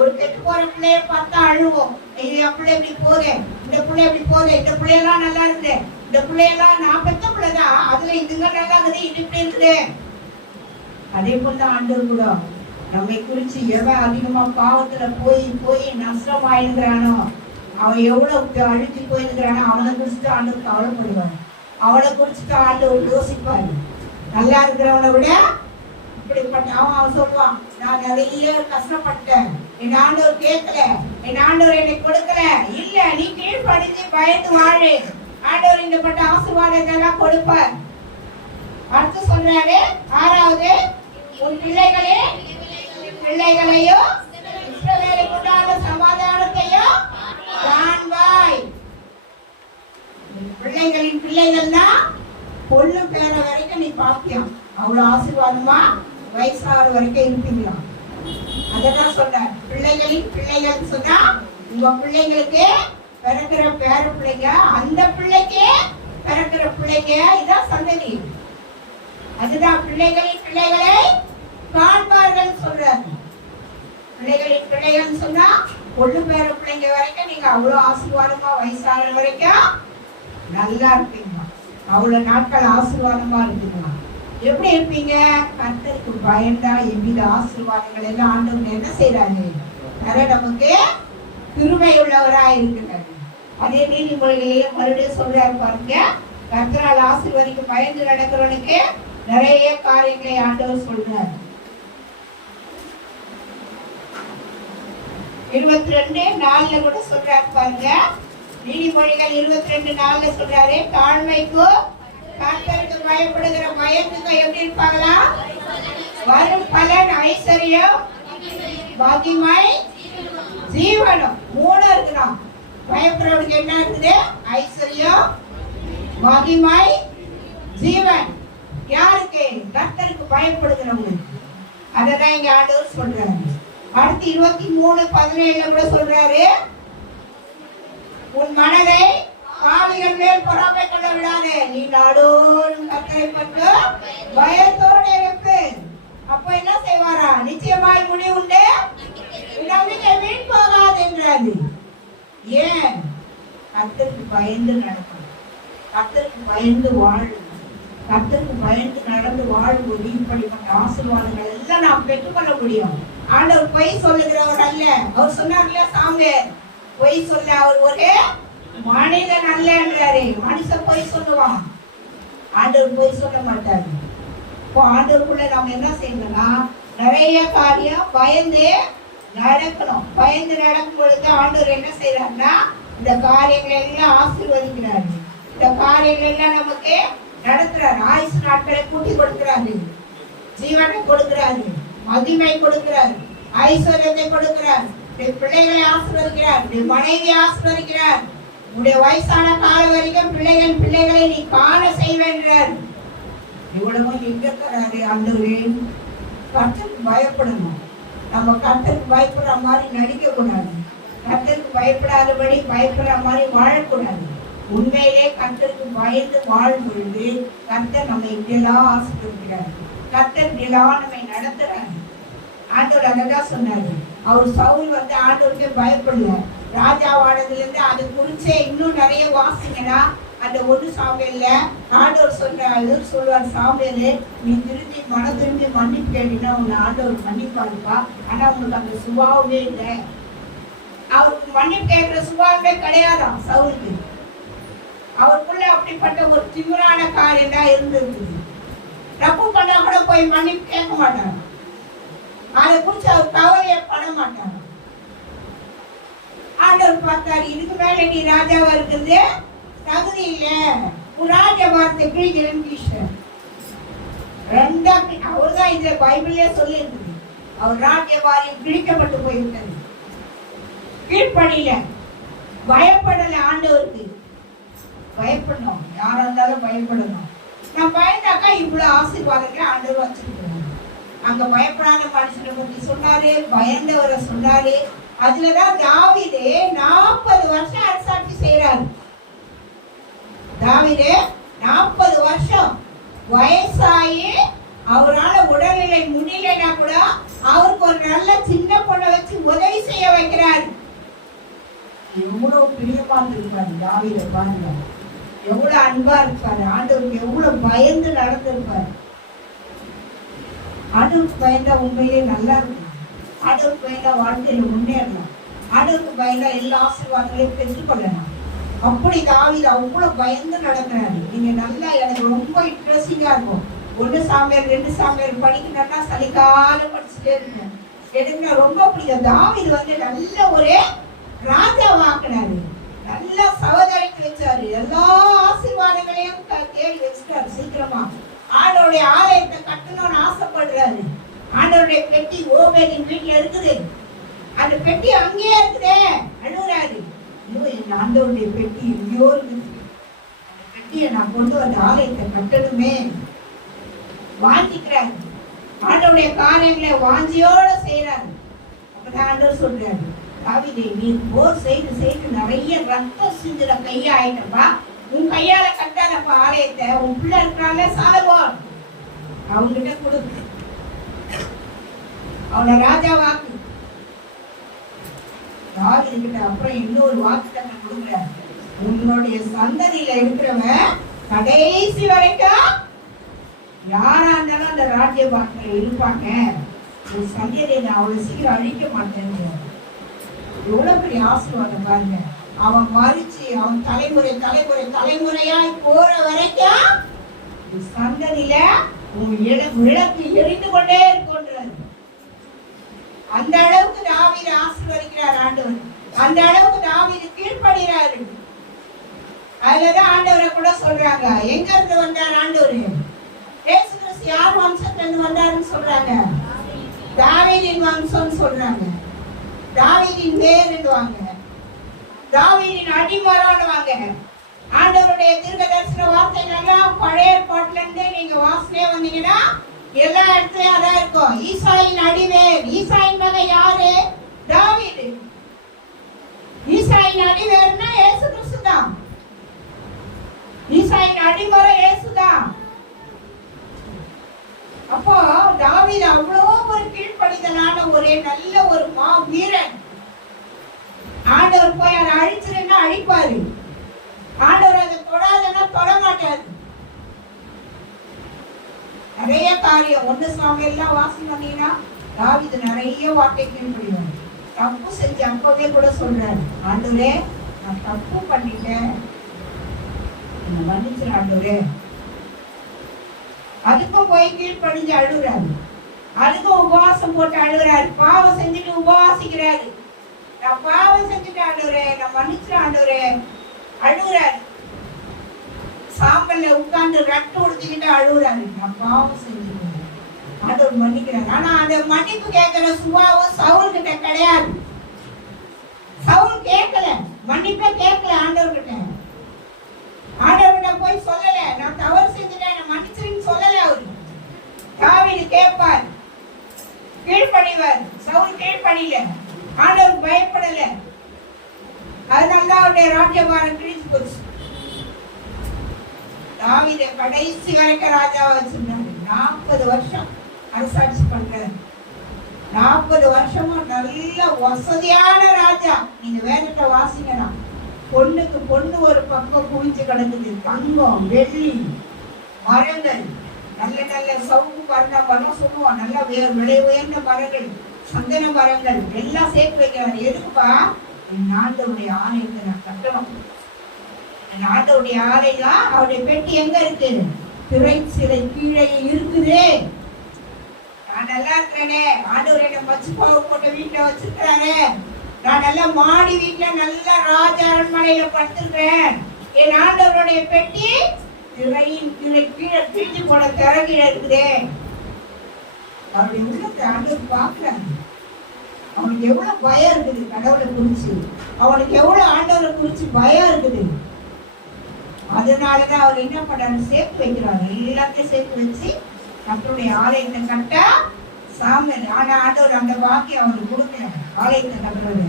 ஒரு கெட்டு போற பிள்ளைய பார்த்தா அழுவோம், என் பிள்ளை இப்படி போறேன், இந்த பிள்ளை இப்படி போறேன், இந்த பிள்ளையெல்லாம் நல்லா இருக்குது, இந்த பிள்ளையெல்லாம் நான் பெத்த பிள்ளைதான், அதுல இதுங்க நல்லா இருக்குது, இது இப்படி இருக்குது. அதே போல ஆண்டவர் கூட நம்மை குறிச்சு எவன் அதிகமா பாவத்துல போய் போய் நஷ்டமாயிருக்கிறானோ, அவன் எவ்வளவு அழுத்தி போயிருக்கிறானோ அவனை குறிச்சுட்டு ஆண்டவர் கவலைப்படுவார். அவனை குறிச்சுட்டு ஆண்டவர் யோசிப்பாரு. நல்லா இருக்கிறவனை விட இப்படிப்பட்ட அவன் சொல்லுவான், நான் நிறைய கஷ்டப்பட்டேன், என் ஆண்டவர் கேட்கல, என் ஆண்டவர் என்னை கொடுக்கல. இல்ல, நீ கீழ்படிஞ்சு பயந்து வாழு, ஆண்டவர் இந்த பட்ட ஆசீர்வாதத்தெல்லாம் கொடுப்பார். அடுத்து சொல்றாரு 6வது, உன் பிள்ளைகளையும் இஸ்ரவேலுக்கு உண்டான சமாதானத்தையும் காண்பாய். பிள்ளைகளின் பிள்ளைகள்னா பொண்ணு பேர வரைக்கும் நீ பாக்கியம், அவ்வளவு ஆசீர்வாதமா வயசாகிற வரைக்கும் இருப்பீங்களா. அதெல்லாம் சொல்றாரு. பிள்ளைகளின் பிள்ளைகள் சொன்னா உங்க பிள்ளைங்களுக்கு பிறக்கிற பேர பிள்ளைங்க, அந்த பிள்ளைக்கு பிறக்கிற பிள்ளைங்க, இதான் சந்ததி. அதுதான் பிள்ளைகளின் பிள்ளைகளை காண்பார்கள் சொல்றாரு. பிள்ளைகளின் பிள்ளைகள் சொன்னா பொண்ணு பேர பிள்ளைங்க வரைக்கும் நீங்க அவ்வளவு ஆசீர்வாதமா வயசாகிற வரைக்கும் நல்லா இருப்பீங்க, அவ்வளவு நாட்கள் ஆசீர்வாதமா இருக்குங்களா. எப்படி இருப்பீங்க? கர்த்தருக்கு பயந்தா எவ்வித ஆசீர்வாதங்கள் எல்லாம் ஆண்டவர் என்ன செய்யறாரு, நிறைய நமக்கு கிருபை உள்ளவராக இருக்கிறாரு. அதே நீதிமொழிகளையே மறுபடியும் சொல்றாரு பாருங்க, கர்த்தரால் ஆசீர்வதிக்கு பயந்து நடக்கிறவனுக்கு நிறைய காரியங்களை ஆண்டவர் சொல்றாரு. 22:4 கூட சொல்றாரு பாருங்க. நீதிமொழிகள் 22:4 சொல்றாரு, தாழ்மைக்கு கர்த்தருக்கு பயப்படுகிற பயத்துக்கு எப்படி இருப்பாங்களா, வரும் பலன் ஐஸ்வர்யம் மகிமை ஜீவனம். 3 இருக்குதான். பயப்படுறவனுக்கு என்ன இருக்குது? ஐஸ்வர்யம் மகிமை ஜீவன். யாருக்கு? கர்த்தருக்கு பயப்படுகிறவங்களுக்கு. அததான் இங்க ஆண்டவர் சொல்றாரு. அடுத்து 23:17 கூட சொல்றாரு, உன் மனதை பாவிகள் மேல் பொறாமை கொள்ள விடாதே, நீ நாடோறும் கர்த்தரை பற்றி பயத்தோடு இருக்கு. அப்ப என்ன செய்வாரா? நிச்சயமாய் முடிவு உண்டு, நம்பிக்கை வீண் போகாது என்றாரு. ஏன்? கர்த்தருக்கு பயந்து நடக்கணும், கர்த்தருக்கு பயந்து வாழணும். கர்த்தருக்கு பயந்து நடந்து வாழ்வது இப்படிப்பட்ட ஆசீர்வாதங்கள் எல்லாம் நாம் பெற்றுக்கொள்ள முடியும். ஆண்டவர் பொய் சொல்லுகிறவர் அல்ல. அவர் சொன்னார்ல, சாமுவேல் பொய் சொல்ல அவர் ஒரு மனிதன் அல்ல என்றாரு. மனுஷன் பொய் சொல்லுவான், ஆண்டவர் பொய் சொல்ல மாட்டாரு. இப்போ ஆண்டவருக்குள்ள நாம் என்ன செய்யணும்னா நிறைய காரியம் பயந்து நடக்கணும். பயந்து நடக்கும் பொழுது ஆண்டவர் என்ன செய்யறாருன்னா இந்த காரியங்கள் எல்லாம் ஆசீர்வதிக்கிறாரு. இந்த காரியங்கள் எல்லாம் நமக்கு நடத்துறாரு. ஆயுசு நாட்களை கூட்டி கொடுக்கிறாரு, ஜீவனை கொடுக்கிறாரு, மகிமை கொடுக்கிறார், ஐஸ்வர்யத்தை கொடுக்கிறார், பிள்ளைகளை ஆசீர்வதிக்கிறார், மனைவி ஆசீர்வதிக்கிறார். உடைய வயசான காலம் வரைக்கும் பிள்ளைகளை நீ காண செய்வேன்றார். இவ்வளவு எங்க இருக்கிறாரு ஆண்டவரே? கர்த்தருக்கு பயப்படணும். நம்ம கர்த்தருக்கு பயப்படுற மாதிரி நடிக்க கூடாது, கர்த்தருக்கு பயப்படாதபடி பயப்படுற மாதிரி வாழக்கூடாது. உண்மையிலே கர்த்தருக்கு பயந்து வாழும் பொழுது கர்த்தர் நம்ம இப்படியெல்லாம் ஆசீர்வதிக்கிறார், கர்த்தர் இப்படியெல்லாம் நம்மை நடத்துறாரு. ஆண்டவர் அதான் சொன்னாரு. அவர் சவுல் ஆண்டவருக்கே பயப்படல. ராஜாவானதுல இருந்து அதை குறிச்சே இன்னும் நிறைய வாசிங்கன்னா அந்த 1 சாமுவேல்ல ஆண்டவர் சொல்வார், சாமுவேலு நீ திரும்பி மனம் திரும்பி மன்னிப்பு கேட்டீங்கன்னா உன்னை ஆண்டவர் மன்னிப்பாருப்பா. ஆனா உங்களுக்கு அந்த சுபாவமே இல்லை. அவருக்கு மன்னிப்பு கேட்கிற சுபாவமே கிடையாதான் சவுலுக்கு. அவருக்குள்ள அப்படிப்பட்ட ஒரு திமிரான காரியம் தான் இருந்திருக்குது. தப்பு பண்ணா கூட போய் மன்னிப்பு கேட்க மாட்டாங்க, அதை குறிச்சு அவர் கவலையை பண்ண மாட்டாங்க. ஆண்டவர் பார்த்தாரு, இதுக்கு மேல நீ ராஜாவா இருக்கிறது தகுதி இல்லை, உன் ராஜ வார்த்தை கிழிக்கிறேன்னு. அவர்தான் இந்த பைபிளே சொல்லி இருக்குது, அவர் ராஜ்யபாரியம் கிழிக்கப்பட்டு போயிருக்காரு. கீழ்ப்படியில பயப்படல ஆண்டவருக்கு. பயப்படணும், யாரா இருந்தாலும் பயப்படணும். நான் பயந்தாக்கா இவ்வளவு ஆசீர்வாதங்களை ஆண்டவர் வச்சிருக்கிறாங்க. அங்க பயப்படாத மனுஷனை பத்தி சொன்னாரு, பயந்தவரை சொன்னாரு. அதுலதான் தாவீது 40 வருஷம் அரசாட்சி செய்யறாரு. தாவீது 40 வருஷம் வயசாகி அவரால உடல்நிலை முடியலன்னா கூட அவருக்கு ஒரு நல்ல சின்ன பொண்ணை வச்சு உதவி செய்ய வைக்கிறார். எவ்வளவு பிரியமா இருப்பாரு தாவீதை பாருங்க, எவ்வளவு அன்பா இருப்பாரு, ஆண்டவருக்கு எவ்வளவு பயந்து நடந்திருப்பாரு. ஆண்டவருக்கு பயந்தா உண்மையிலே நல்லா இருக்கும். ஆண்டவருக்கு பயந்தா வாழ்க்கையில முன்னேறலாம். ஆண்டவருக்கு பயந்தா எல்லா ஆசீர்வாதங்களையும் பெற்றுக்கொள்ளலாம். அப்படி தாவீது அவ்வளவு பயந்து நடக்கிறாரு. நீங்க நல்லா எனக்கு ரொம்ப இன்ட்ரெஸ்டிங்கா இருக்கும். 1 சாமுவேல் 2 சாமுவேல் படிக்கணும்னா சலிக்காலம் படிச்சுட்டே இருக்கேன். எனக்கு ரொம்ப பிடிக்கும். தாவீது நல்ல ஒரு ராஜாவாக்குனாரு, நல்லா சவதரித்து வச்சாரு, எல்லா ஆசீர்வாதங்களையும் தேடி வச்சுட்டாரு. சீக்கிரமா ஆண்டவருடைய ஆலயத்தை கட்டணும்னு ஆசைப்படுறாரு. ஆண்டவருடைய பெட்டி ஓபேலின் வீட்டுல இருக்குது. அந்த பெட்டி அங்கேயே இருக்குதே, அழுகுறாரு. என் ஆண்டவருடைய பெட்டி எங்கேயோ இருக்குது, அந்த பெட்டியை நான் கொண்டு வந்த ஆலயத்தை கட்டணுமே வாஞ்சிக்கிறாரு. ஆண்டவருடைய காரியங்களை வாஞ்சியோட செய்யறாரு. அப்பதான் ஆண்டவர் சொல்றாரு, தாவீதே நீ போர் செய்து செய்து நிறைய ரத்தம் சிந்துற கையா ஆயிட்டப்பா, உன் கையால கட்டாதப்பா ஆலயத்தை. உன் பிள்ளை இருக்கிறாங்க சாலமோன், அவங்கிட்ட கொடு, அவனை ராஜா வாக்கு. தாவீது கிட்ட அப்புறம் இன்னொரு வாக்குத்தத்தை கொடுக்குறாரு, உன்னுடைய சந்ததியில இருக்கிறவன் கடைசி வரைக்கும் யாரா இருந்தாலும் அந்த ராஜ்ய பாக்கில இருப்பாங்க. உன் சந்ததியை நான் அவ்வளவு சீக்கிரம் அழிக்க மாட்டேன். எவ்வளவு பெரிய ஆசீர்வாதம் பாருங்க. அவன் மறிச்சு அவன் தலைமுறை தலைமுறை தலைமுறையாய் போற வரைக்கும் சந்ததியில உன் விளக்கு எரிந்து கொண்டே இருக்கின்றது. அந்த அளவுக்கு தாவீது ஆசீர்வதிக்கிறார் ஆண்டவர். அந்த அளவுக்கு தாவீது கீழ்ப்படுகிறாரு. அதுலதான் ஆண்டவரை கூட சொல்றாங்க, எங்க இருந்து வந்தார் ஆண்டவர்? இயேசு கிறிஸ்து யார் வம்சத்துல இருந்து வந்தாருன்னு சொல்றாங்க? தாவீதின் வம்சம்னு சொல்றாங்க. தாவீதின் வேறுவாங்க, தாவீதின் அடிமரம்னுவாங்க. ஆண்டவருடைய தீர்க்கதரிசன வார்த்தைகள் எல்லாம் பழைய ஏற்பாட்டுல இருந்து நீங்க வாசனையே வந்தீங்கன்னா எல்லா இடத்துலயும் அதான் இருக்கும். ஈசாயின் அடிவேர். ஈசாயின் மகன் யாரு? தாவீது. ஈசாயின் அடிவேர்னா இயேசு கிறிஸ்து தான். ஈசாயின் அடிமரம் இயேசு தான். அப்போ தாவீது அவ்வளவு ஒரு கீழ்ப்படிதலான ஒரு நல்ல ஒரு மா வீரன். ஆண்டவர் போய் அதை அழிச்சிருன்னா அழிப்பாரு, ஆண்டவர் அதை தொடாதன்னா தொட மாட்டாரு. நிறைய காரியம் 1 சாமுவேல்லாம் வாசம் பண்ணீங்கன்னா தாவீது நிறைய வார்த்தை கீழ்ப்படிவார். தப்பு செஞ்சு அப்பவே கூட சொல்றாரு, ஆண்டவரே நான் தப்பு பண்ணிட்டேன், மன்னிச்சிரு ஆண்டவரே. அதுக்கும் போய் கீழ்ப்படிஞ்சு அழுகுறாரு, அதுக்கும் உபவாசம் போட்டு அழுகுறாரு. பாவம் செஞ்சுட்டு உபவாசிக்கிறாரு, நான் பாவம் செஞ்சுட்டு ஆண்டவரே நான் மன்னிச்சிரு ஆண்டவரே அழுகுறாரு. சாம்பல்ல உட்கார்ந்து ரட்டு உடுத்திக்கிட்டு அழுகுறாரு, நான் பாவம் செஞ்சுட்டேன் ஆண்டவர் மன்னிக்கிறாரு. ஆனா அந்த மன்னிப்பு கேட்கிற சுபாவம் சவுல் கிட்ட கிடையாது. சவுல் கேட்கல, மன்னிப்பே கேட்கல ஆண்டவர்கிட்ட. ஆண்டவர்கிட்ட போய் சொல்லல, நான் தவறு செஞ்சுட்டேன் நான் மன்னிச்சிருன்னு சொல்லல. அவரு தாவீது கேட்பார், கீழ்ப்படிவார். சவுல் கீழ்ப்படியல, ஆண்டவர் பயப்படல. அதனால அவருடைய ராஜ்யபாரம் கிழிச்சு போச்சு. தாவீதை கடைசி வரைக்கும் ராஜாவா வச்சிருந்தாரு. 40 வருஷம் அரசாட்சி பண்றாரு. 40 வருஷமா நல்ல வசதியான ராஜா. நீங்க வேதத்தை வாசிங்கன்னா பொண்ணுக்கு பொண்ணு ஒரு பக்கம் குவிஞ்சு கிடக்குது. தங்கம் வெள்ளி மரங்கள், நல்ல நல்ல சவுக்கு பறந்த மரம் சொல்லுவோம், நல்ல விலை உயர்ந்த மரங்கள், சந்தன மரங்கள் எல்லாம் சேர்த்து வைக்கிறாரு. எதுக்குப்பா? என் ஆண்டவருடைய ஆலயத்தை நான் கட்டணும். என் ஆண்டவருடைய ஆலயம், அவருடைய பெட்டி எங்க இருக்கு? திரை சிலை கீழே இருக்குது. நான் நல்லா இருக்கிறேனே, ஆண்டவர் என்ன மச்சு பாவு போட்ட வீட்டுல வச்சிருக்கிறாரு. நான் நல்லா மாடி வீட்டுல நல்ல ராஜ அரண்மனையில படுத்திருக்கிறேன். என் ஆண்டவருடைய பெட்டி திரையின் கீழே கீழே கிழிஞ்சு போன திரை கீழே இருக்குதே. அவருடைய உள்ளத்தை ஆண்டவர் பார்க்கிறாரு. அவனுக்கு எவ்வளவு பயம் இருக்குது கடவுளை குறிச்சு, அவனுக்கு எவ்வளவு ஆண்டவரை குறிச்சு பயம் இருக்குது. அதனாலதான் அவர் என்ன பண்றாரு, சேர்த்து வைக்கிறார். எல்லாத்தையும் சேர்த்து வச்சு கர்த்தருடைய ஆலயத்தை கட்ட சாமியார். ஆனா ஆண்டவர் அந்த வாக்கியம் அவருக்கு கொடுக்கிறார். ஆலயத்தை கட்டுறது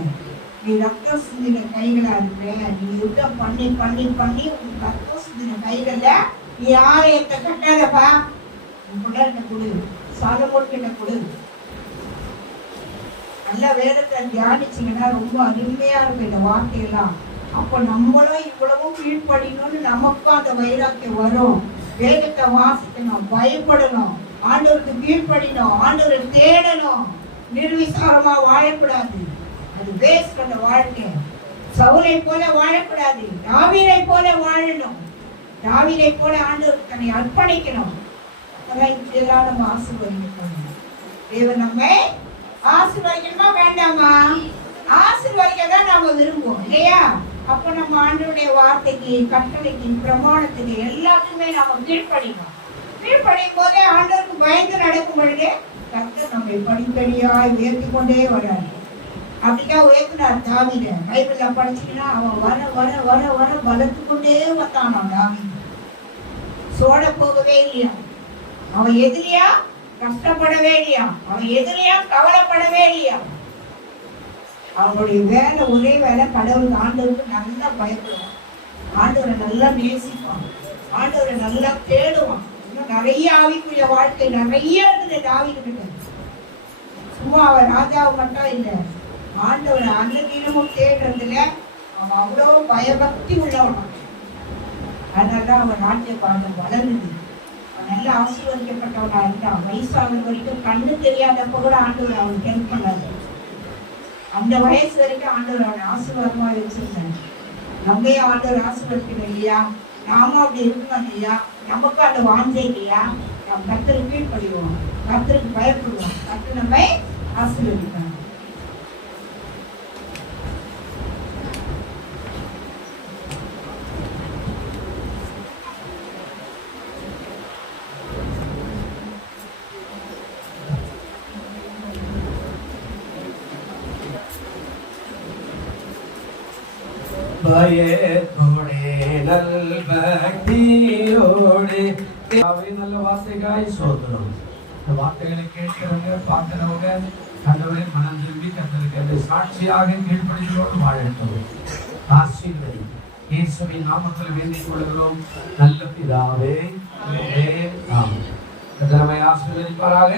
நீ ரத்தம் சிந்தின கைகளா இருக்கிற, நீ யுத்தம் பண்ணி பண்ணி பண்ணி உன் ரத்தம் சிந்தின கைகள்ல நீ ஆலயத்தை கட்டாதப்பா. உன் பிள்ளைகிட்ட கொடு, சாலமோன் கிட்ட கொடு. நல்ல வேதத்தை தியானிச்சிங்கன்னா ரொம்ப அருமையா இருக்கும் இந்த வார்த்தையெல்லாம். அப்போ நம்மளும் இவ்வளவும் கீழ்ப்படினோம்னு நமக்கும் அந்த வைராக்கியம் வரும். வேதத்தை வாசிக்கணும், பயப்படணும், ஆண்டவருக்கு கீழ்ப்படினோம், ஆண்டவரை தேடணும். நிர்விசாரமா வாழக்கூடாது, அது வேஸ்ட் அந்த வாழ்க்கை. சவுலை போல வாழக்கூடாது, தாவீதை போல வாழணும். தாவீதை போல ஆண்டவருக்கு தன்னை அர்ப்பணிக்கணும். அதான் இப்படியெல்லாம் நம்ம ஆசீர்வதிக்கணும். தேவன் நம்மை ஆசீர்வதிக்கணுமா வேண்டாமா? ஆசீர்வதிக்க தான் நாம விரும்புவோம் இல்லையா? அப்ப நம்ம ஆண்டவருடைய வார்த்தைக்கு, கட்டளைக்கு, பிரமாணத்துக்கு எல்லாத்துக்குமே நாம கீழ்ப்படிக்கணும். கீழ்ப்படியும் போதே ஆண்டவருக்கு பயந்து நடக்கும் பொழுது கர்த்தர் நம்மை படிப்படியாய் உயர்த்தி கொண்டே வராரு. அப்படிதான் உயர்த்தினார் தாவீதை. பைபிள்ல படிச்சீங்கன்னா அவன் வர வர வர வர பலத்து கொண்டே வந்தானான் தாவீது. சோட போகவே இல்லையா, அவன் எதிரியா கஷ்டப்படவே இல்லையா, அவன் எதிரியா கவலைப்படவே இல்லையா. அவனுடைய வேலை, ஒரே வேலை கடவுள் ஆண்டவருக்கு நல்லா பயப்படுவான், ஆண்டவரை நல்லா நேசிப்பான், ஆண்டவரை நல்லா தேடுவான். இன்னும் நிறைய ஆவிக்குரிய வாழ்க்கை நிறைய இருக்குது தாவீது கிட்ட. சும்மா அவன் ராஜாவை மட்டும் இல்லை, ஆண்டவரை அன்னதினமும் தேடுறதுல அவன் அவ்வளோ பயபக்தி உள்ளவன். அதனாலதான் அவன் நாட்டிய பாடம் வளர்ந்தது. நல்ல ஆசீர்வதிக்கப்பட்டவனா இருந்தான். வயசாகிற வரைக்கும் கண்ணு தெரியாதப்ப கூட ஆண்டவர் அவனுக்கு ஹெல்ப் பண்ணாரு. அந்த வயசு வரைக்கும் ஆண்டவர் அவனை ஆசீர்வாதமா வச்சிருந்தாரு. நம்மையும் ஆண்டவர் ஆசீர்வதிக்கணும் இல்லையா? நாமும் அப்படி இருக்கணும் இல்லையா? நமக்கும் அந்த வாஞ்சை இல்லையா? நாம் கர்த்தருக்கு கீழ்ப்படிவோம், கர்த்தருக்கு பயப்படுவோம், கர்த்தர் நம்மை ஆசீர்வதிக்கணும். பயத்தோடே நல்பக்தியோடே நல்ல வார்த்தைகாய் சோதனம். இந்த வார்த்தைகளை கேட்கிறவங்க, பார்க்கிறவங்க கண்டவரை மனம் திரும்பி கர்த்தருக்கு அதை சாட்சியாக கீழ்ப்படிகளோடு வாழட்டும். ஆசீர்வதி இயேசுவின் நாமத்தில் வேண்டிக் கொள்கிறோம் நல்ல பிதாவே. ஆமென். கர்த்தர் நம்மை ஆசீர்வதிப்பாராக.